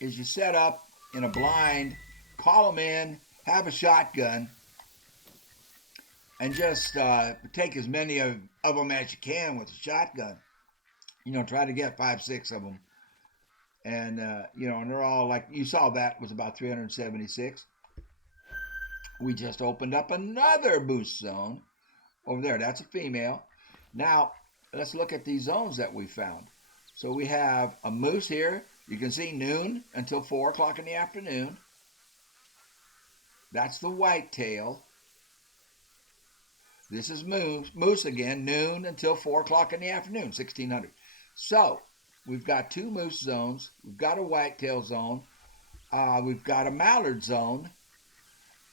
is you set up in a blind, call them in, have a shotgun, and just take as many of them as you can with a shotgun. You know, try to get 5, 6 of them. And, and they're all like, you saw that was about 376. We just opened up another moose zone over there. That's a female. Now, let's look at these zones that we found. So we have a moose here. You can see noon until 4 o'clock in the afternoon. That's the whitetail. This is moose again, noon until 4 o'clock in the afternoon, 1600. So we've got 2 moose zones. We've got a whitetail zone. We've got a mallard zone.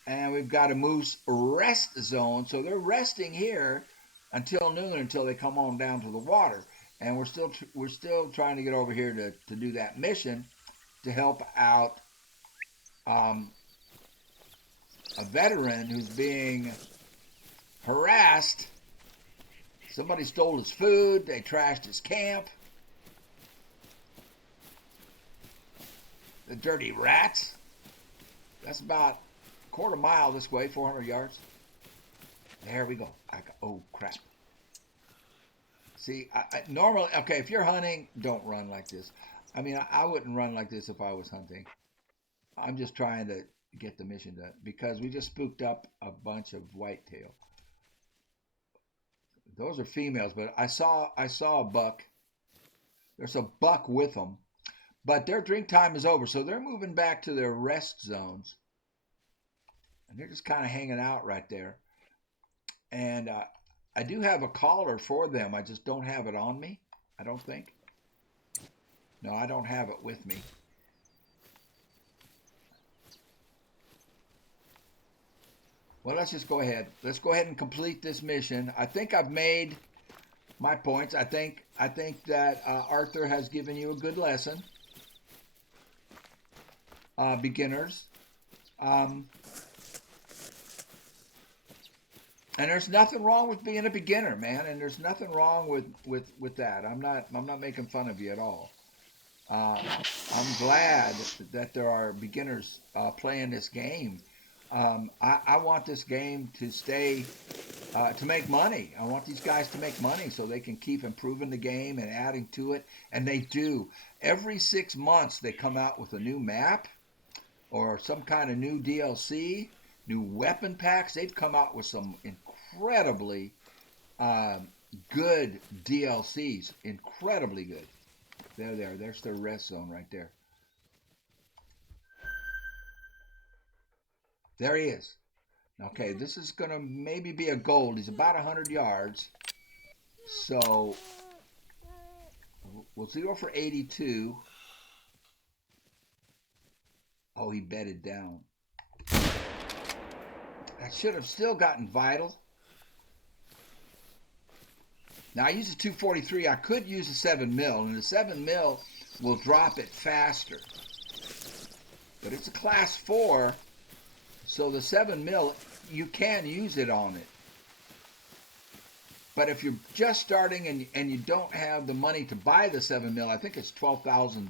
And we've got a moose rest zone. So they're resting here until noon, until they come on down to the water. And we're still trying to get over here to do that mission to help out a veteran who's being harassed. Somebody stole his food. They trashed his camp. The dirty rats. That's about a quarter mile this way, 400 yards. There we go. Oh, crap. See, normally, okay, if you're hunting, don't run like this. I mean, I wouldn't run like this if I was hunting. I'm just trying to get the mission done because we just spooked up a bunch of whitetail. Those are females, but I saw a buck. There's a buck with them, but their drink time is over, so they're moving back to their rest zones. And they're just kind of hanging out right there. And I do have a collar for them. I just don't have it on me, I don't think. No, I don't have it with me. Well, let's just go ahead. Let's go ahead and complete this mission. I think I've made my points. I think that Arthur has given you a good lesson. Beginners. And there's nothing wrong with being a beginner, man. And there's nothing wrong with that. I'm not making fun of you at all. I'm glad that there are beginners playing this game. I want this game to stay to make money. I want these guys to make money so they can keep improving the game and adding to it. And they do. Every 6 months, they come out with a new map or some kind of new DLC, new weapon packs. They've come out with some incredibly um, good DLCs. Incredibly good. There. There's their rest zone right there. There he is. Okay, this is going to maybe be a gold. He's about 100 yards. So we'll zero for 82. Oh, he bedded down. I should have still gotten vital. Now I use a 243. I could use a 7 mil, and the 7 mil will drop it faster. But it's a class 4, so the 7 mil, you can use it on it. But if you're just starting and you don't have the money to buy the 7 mil, I think it's $12,000.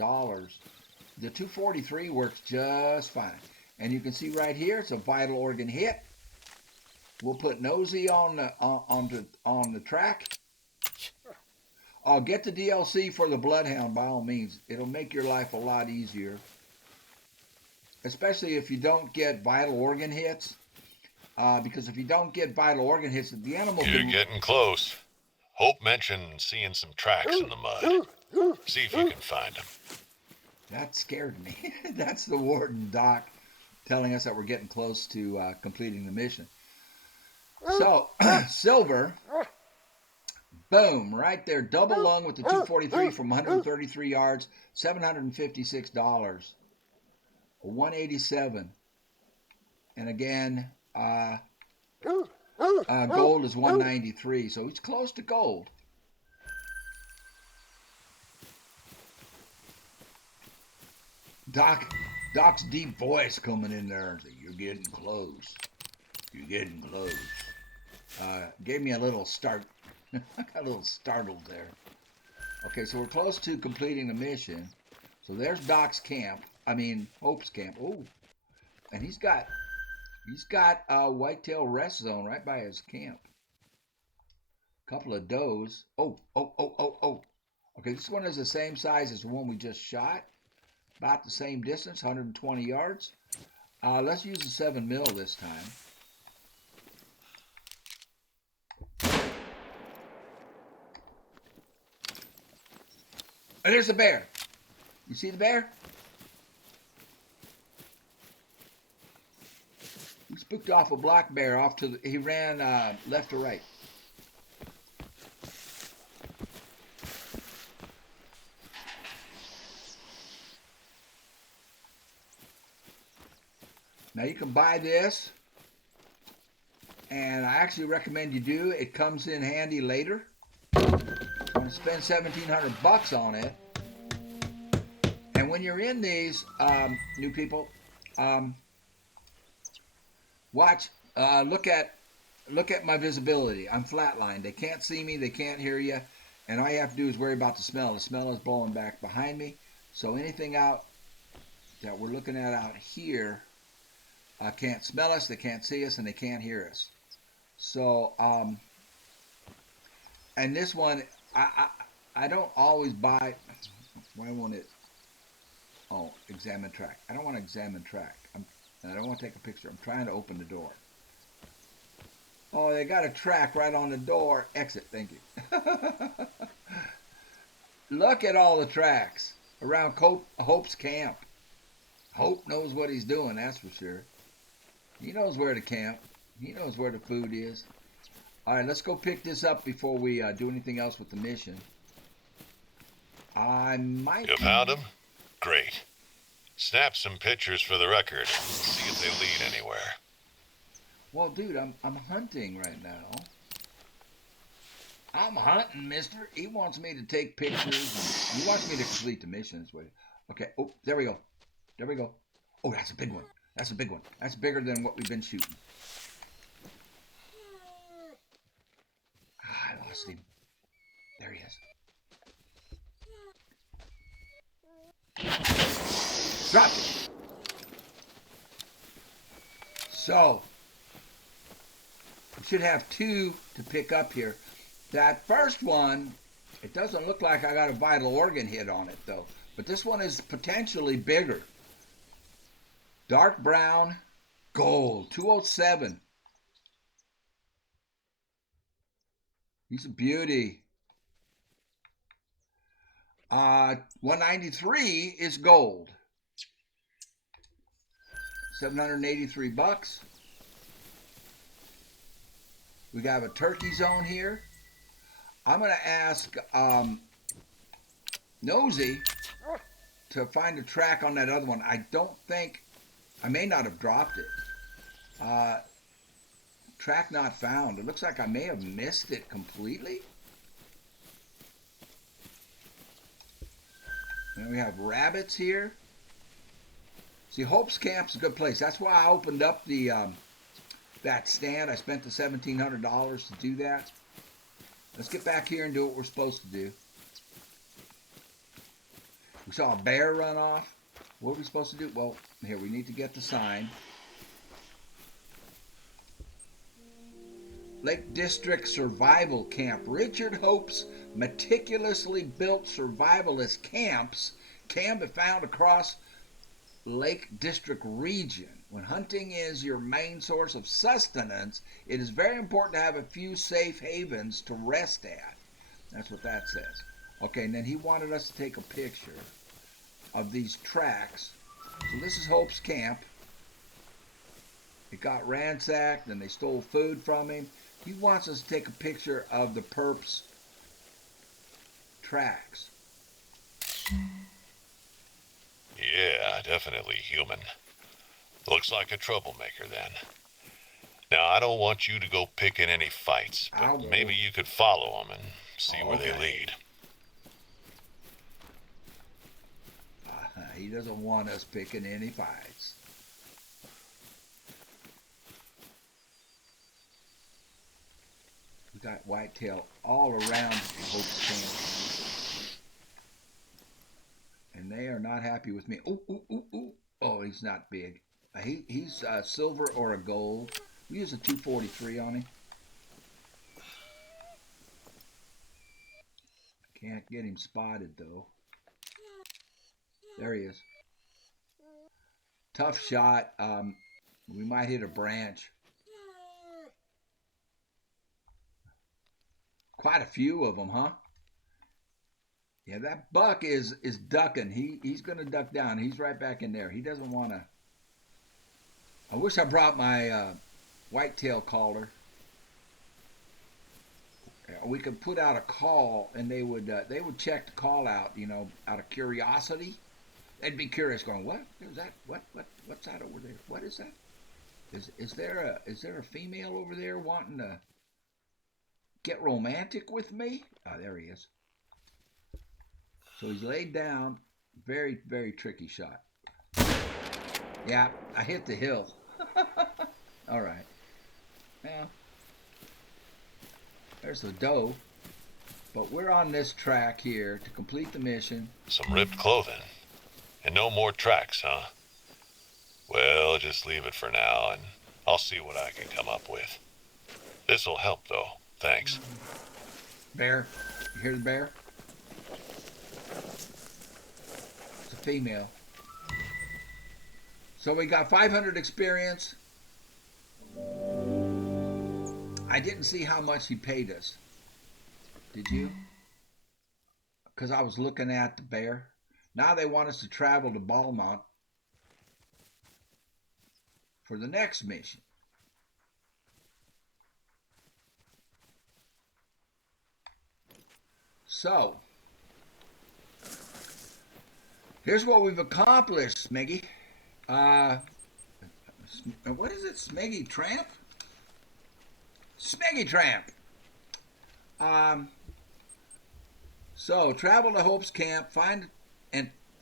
The 243 works just fine. And you can see right here, it's a vital organ hit. We'll put Nosy on the track. Get the DLC for the Bloodhound by all means. It'll make your life a lot easier. Especially if you don't get vital organ hits. Because if you don't get vital organ hits, the animal You're getting close. Hope mentioned seeing some tracks in the mud. See if you can find them. That scared me. That's the warden, Doc, telling us that we're getting close to completing the mission. So, silver, boom, right there, double lung with the 243 from 133 yards, $756, 187, and again, gold is 193, so he's close to gold. Doc's deep voice coming in there and saying, "You're getting close. You're getting close." Gave me a little start. I got a little startled there. Okay, so we're close to completing the mission. So there's Doc's camp. Hope's camp. Oh, and he's got a Whitetail rest zone right by his camp. Couple of does. Oh. Okay, this one is the same size as the one we just shot. About the same distance, 120 yards. Let's use the 7 mil this time. And there's the bear. You see the bear? He spooked off a black bear off to he ran left to right. Now you can buy this, and I actually recommend you do. It comes in handy later. I'm going to spend $1,700 on it. And when you're in these, new people, watch, look at my visibility. I'm flatlined. They can't see me. They can't hear you. And all you have to do is worry about the smell. The smell is blowing back behind me. So anything out that we're looking at out here can't smell us, they can't see us, and they can't hear us. So, and this one, I don't always buy. Why won't it? Oh, examine track. I don't want to examine track. I don't want to take a picture. I'm trying to open the door. Oh, they got a track right on the door. Exit. Thank you. Look at all the tracks around Hope's camp. Hope knows what he's doing, that's for sure. He knows where to camp. He knows where the food is. All right, let's go pick this up before we do anything else with the mission. I might... You found him? Great. Snap some pictures for the record. See if they lead anywhere. Well, dude, I'm hunting right now. I'm hunting, mister. He wants me to take pictures. He wants me to complete the mission. Okay, oh, there we go. There we go. Oh, that's a big one. That's a big one. That's bigger than what we've been shooting. I lost him. There he is. Drop it. So, we should have two to pick up here. That first one, it doesn't look like I got a vital organ hit on it though. But this one is potentially bigger. Dark brown, gold, 207. He's a beauty. 193 is gold. 783 bucks. We got a turkey zone here. I'm going to ask Nosy to find a track on that other one. I don't think, I may not have dropped it. Track not found. It looks like I may have missed it completely. And we have rabbits here. See, Hope's Camp's a good place. That's why I opened up the that stand. I spent the $1,700 to do that. Let's get back here and do what we're supposed to do. We saw a bear run off. What are we supposed to do? Well, here, we need to get the sign. Lake District Survival Camp. Richard Hope's meticulously built survivalist camps can be found across Lake District region. When hunting is your main source of sustenance, it is very important to have a few safe havens to rest at. That's what that says. Okay, and then he wanted us to take a picture of these tracks. So this is Hope's Camp. It got ransacked and they stole food from him. He wants us to take a picture of the perp's tracks. Yeah, definitely human. Looks like a troublemaker then. Now, I don't want you to go picking any fights, but maybe you could follow them and see where they lead. He doesn't want us picking any fights. We got whitetail all around Hope's Camp. And they are not happy with me. Oh, he's not big. He's silver or a gold. We use a 243 on him. Can't get him spotted though. There he is. Tough shot. We might hit a branch. Quite a few of them, huh? Yeah, that buck is ducking. He's going to duck down. He's right back in there. He doesn't want to. I wish I brought my whitetail caller. We could put out a call, and they would check the call out, out of curiosity. They'd be curious, going, "What is that? What's that over there? What is that? Is there a female over there wanting to get romantic with me?" Oh, there he is. So he's laid down. Very, very tricky shot. Yeah, I hit the hill. All right. Now, there's the doe. But we're on this track here to complete the mission. Some ripped clothing. And no more tracks, huh? Well, just leave it for now, and I'll see what I can come up with. This'll help, though. Thanks. Bear. You hear the bear? It's a female. So we got 500 experience. I didn't see how much he paid us. Did you? Because I was looking at the bear. Now they want us to travel to Balmont for the next mission. So, here's what we've accomplished, Smeggy. What is it? Smeggy Tramp? Smeggy Tramp. So, travel to Hope's Camp, find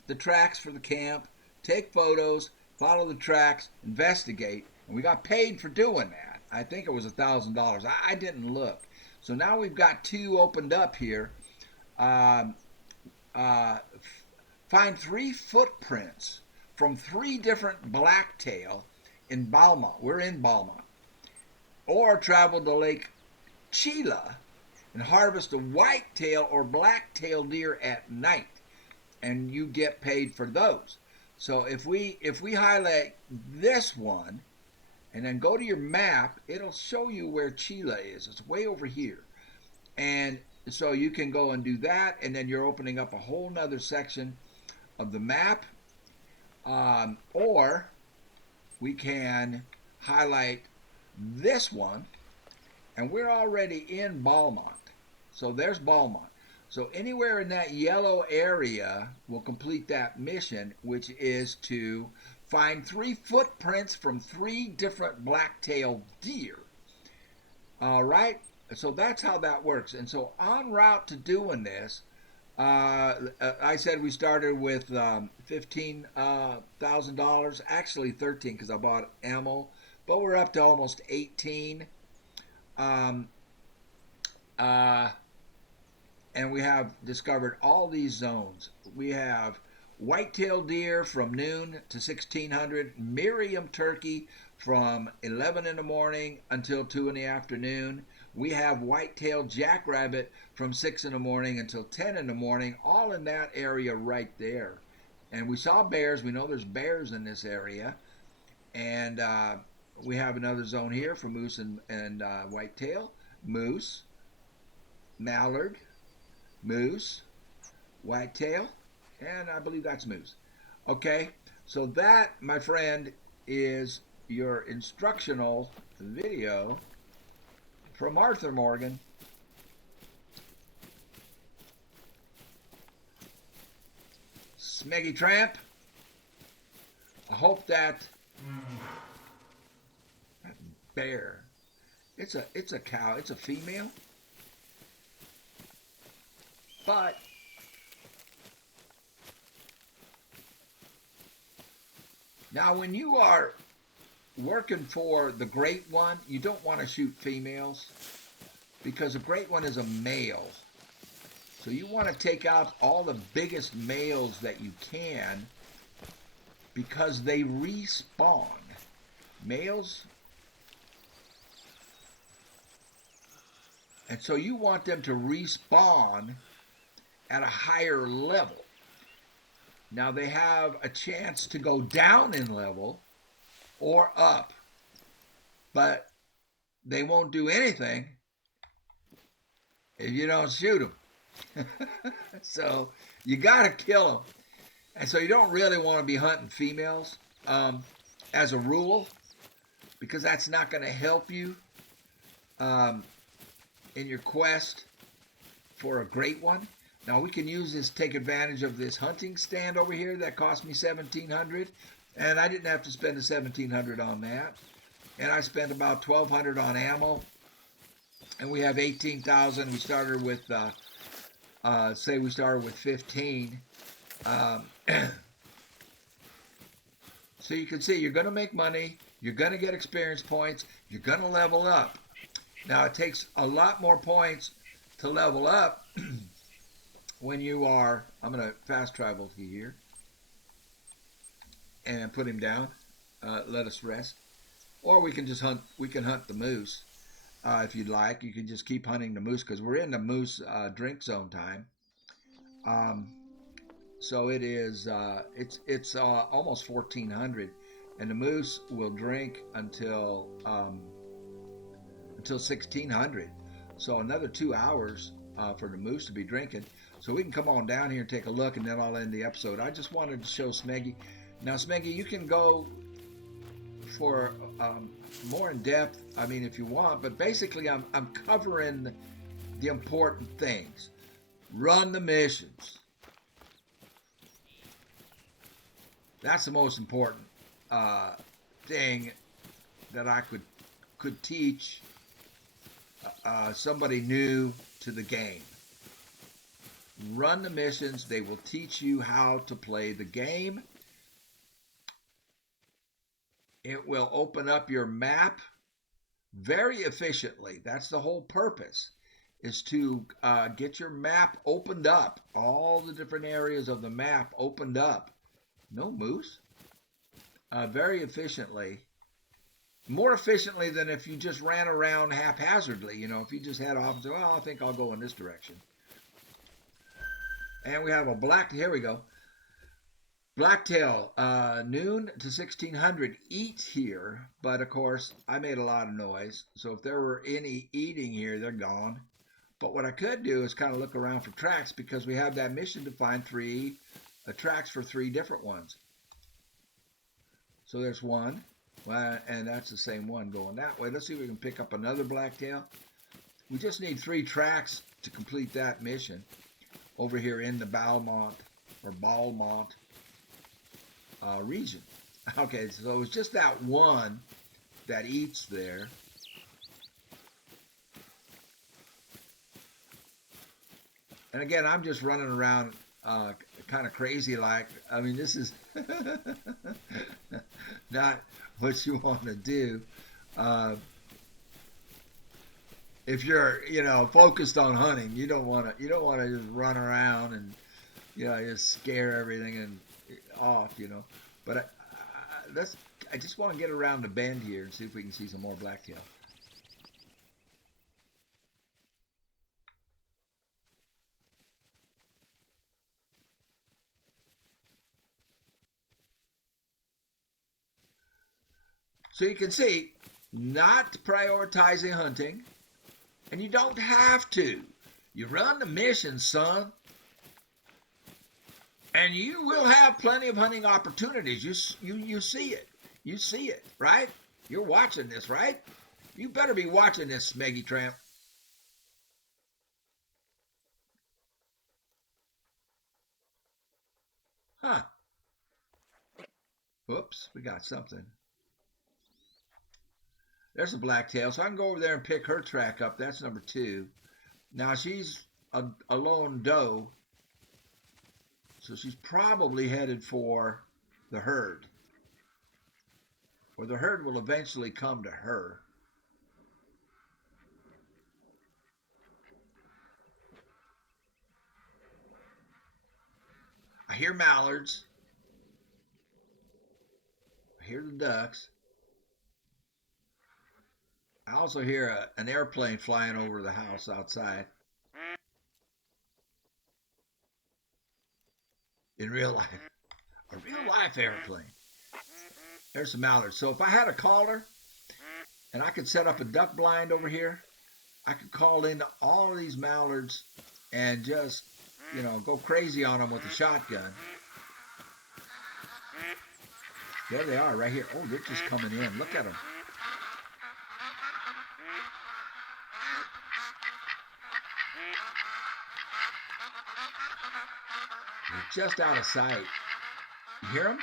the tracks for the camp, take photos, follow the tracks, investigate, and we got paid for doing that. I think it was $1,000. I didn't look. So now we've got two opened up here. Find 3 footprints from 3 different blacktail in Balmont. We're in Balmont. Or travel to Lake Chila and harvest a whitetail or blacktail deer at night, and you get paid for those. So if we highlight this one and then go to your map, it'll show you where Chila is. It's way over here. And so you can go and do that, and then you're opening up a whole nother section of the map. Or we can highlight this one, and we're already in Balmont. So there's Balmont. So anywhere in that yellow area will complete that mission, which is to find 3 footprints from 3 different black-tailed deer. All right, so that's how that works. And so en route to doing this, I said we started with $15,000, actually 13 because I bought ammo, but we're up to almost 18. Um, and we have discovered all these zones. We have whitetail deer from noon to 1600, Miriam turkey from 11 in the morning until 2 in the afternoon. We have whitetail jackrabbit from 6 in the morning until 10 in the morning, all in that area right there. And we saw bears. We know there's bears in this area. And we have another zone here for moose and whitetail. Moose, mallard, moose, whitetail, and I believe that's moose. Okay, so that, my friend, is your instructional video from Arthur Morgan. Smeggy Tramp, I hope that bear, it's a cow, it's a female, but now when you are working for the great one, you don't want to shoot females because a great one is a male. So you want to take out all the biggest males that you can because they respawn. Males. And so you want them to respawn at a higher level. Now they have a chance to go down in level or up, but they won't do anything if you don't shoot them. So you got to kill them. And so you don't really want to be hunting females as a rule, because that's not going to help you in your quest for a great one. Now we can use this, take advantage of this hunting stand over here that cost me $1,700, and I didn't have to spend the $1,700 on that. And I spent about $1,200 on ammo, and we have 18,000. We started with, say we started with 15. So you can see you're going to make money, you're going to get experience points, you're going to level up. Now it takes a lot more points to level up when you are, I'm going to fast travel to here and put him down, let us rest. Or we can just hunt, we can hunt the moose if you'd like. You can just keep hunting the moose because we're in the moose drink zone time. So it is, it's almost 1400, and the moose will drink until 1600. So another 2 hours for the moose to be drinking. So we can come on down here and take a look, and then I'll end the episode. I just wanted to show Smeggy. Now, Smeggy, you can go for more in depth, I mean, if you want, but basically I'm covering the important things. Run the missions. That's the most important thing that I could teach somebody new to the game. Run the missions. They will teach you how to play the game. It will open up your map very efficiently. That's the whole purpose, is to get your map opened up. All the different areas of the map opened up. No moose. Very efficiently. more efficiently than if you just ran around haphazardly. You know, if you just head off and say, well, I think I'll go in this direction. And we have a black, here we go. Blacktail, noon to 1600 eat here, but of course I made a lot of noise. So if there were any eating here, they're gone. But what I could do is kind of look around for tracks because we have that mission to find three tracks for three different ones. So there's one, and that's the same one going that way. Let's see if we can pick up another blacktail. We just need 3 tracks to complete that mission over here in the Balmont region. Okay, so it's just that one that eats there. And again, I'm just running around kind of crazy like. I mean, this is not what you want to do. If you're, focused on hunting, you don't want to just run around and, just scare everything and off, But I just want to get around the bend here and see if we can see some more blacktail. So you can see, not prioritizing hunting, and you don't have to. You run the mission, son, and you will have plenty of hunting opportunities. You see it. You see it, right? You're watching this, right? You better be watching this, Smeggy Tramp. Huh. Whoops, we got something. There's a blacktail, so I can go over there and pick her track up. That's number 2. Now she's a lone doe, so she's probably headed for the herd. Or the herd will eventually come to her. I hear mallards. I hear the ducks. I also hear an airplane flying over the house outside. In real life. A real life airplane. There's some mallards. So if I had a caller and I could set up a duck blind over here, I could call in all of these mallards and just, go crazy on them with a shotgun. There they are right here. Oh, they're just coming in. Look at them. They're just out of sight. You hear them?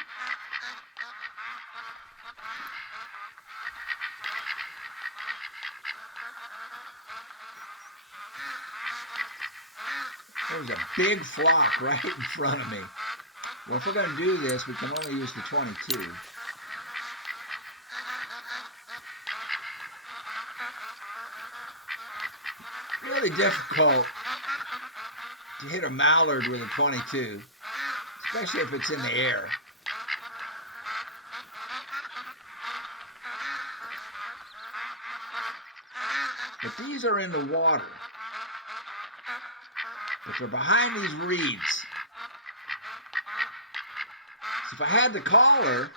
There's a big flock right in front of me. Well, if we're going to do this, we can only use the 22. Really difficult to hit a mallard with a 22, especially if it's in the air. But these are in the water. But they're behind these reeds. So if I had the caller,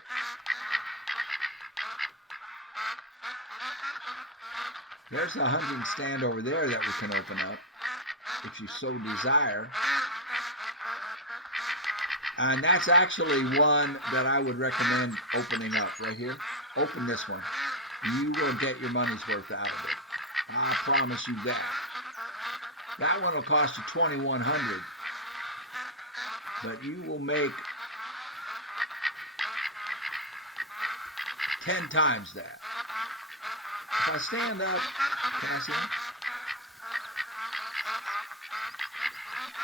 there's a hunting stand over there that we can open up if you so desire. And that's actually one that I would recommend opening up right here. Open this one. You will get your money's worth out of it. I promise you that. That one will cost you $2,100, but you will make 10 times that. If I stand up, can I see them?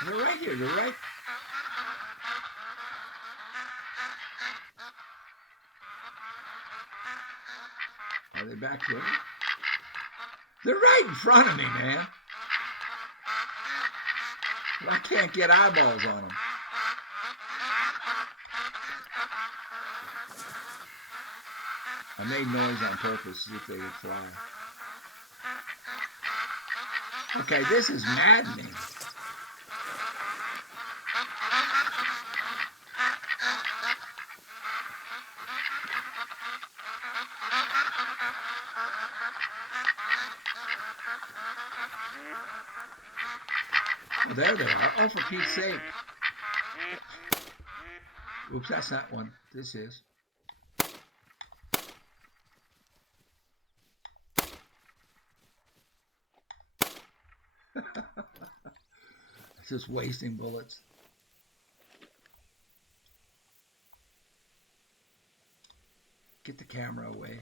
They're right here. They're right. Are they back here? They're right in front of me, man. I can't get eyeballs on them. I made noise on purpose to see if they would fly. Okay, this is maddening. Oh, there they are. Oh, for Pete's sake. Oops, that's not one. This is. It's just wasting bullets. Get the camera away.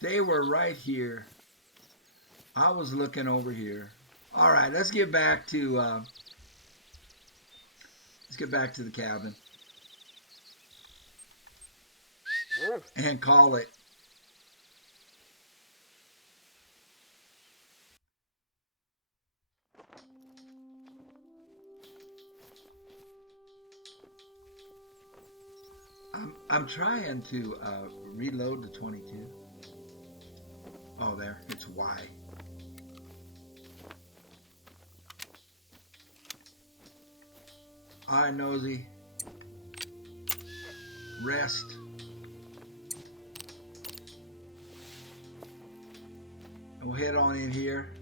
They were right here. I was looking over here. All right, let's get back to the cabin and call it. I'm trying to reload the 22. Oh, there. It's Y. All right, Nosy. Rest. And we'll head on in here.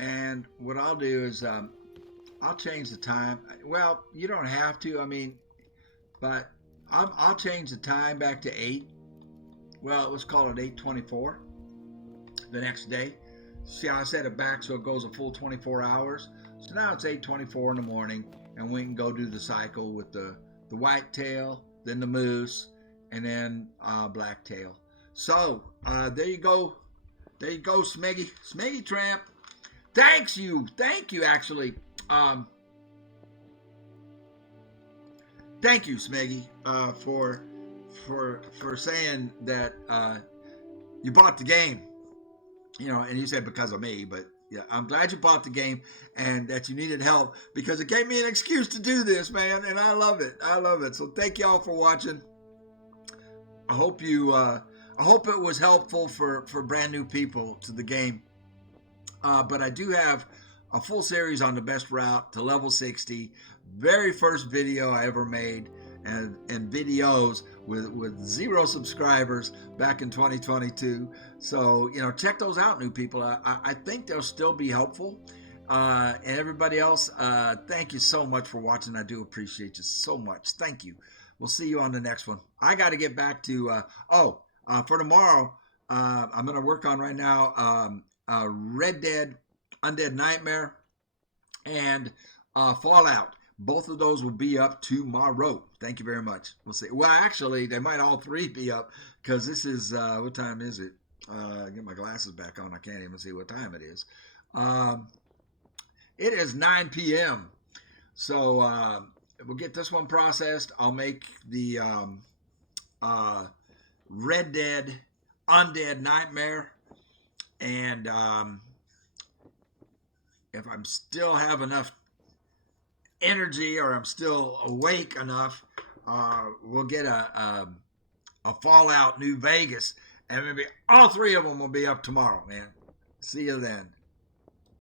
And what I'll do is I'll change the time. Well, you don't have to. I mean, but I'll change the time back to 8. Well, let's call it 8:24 the next day. See how I set it back so it goes a full 24 hours. So now it's 8:24 in the morning, and we can go do the cycle with the whitetail, then the moose, and then blacktail. So there you go. There you go, Smeggy. Smeggy Tramp. Thank you, actually. Thank you, Smeggy, for saying that you bought the game. You know, and you said because of me, but yeah, I'm glad you bought the game and that you needed help because it gave me an excuse to do this, man, and I love it. I love it. So thank y'all for watching. I hope it was helpful for brand new people to the game. But I do have a full series on the best route to level 60. Very first video I ever made, and videos with 0 subscribers back in 2022. So, you know, check those out, new people. I think they'll still be helpful. And everybody else, thank you so much for watching. I do appreciate you so much. Thank you. We'll see you on the next one. I got to get back to, for tomorrow, I'm going to work on right now Red Dead Undead Nightmare and Fallout. Both of those will be up tomorrow. Thank you very much. We'll see. Well, actually, they might all 3 be up because this is, what time is it? Get my glasses back on. I can't even see what time it is. It is 9 p.m. So we'll get this one processed. I'll make the Red Dead Undead Nightmare. And if I'm still have enough energy or I'm still awake enough, we'll get a Fallout New Vegas, and maybe all 3 of them will be up tomorrow, man. See you then.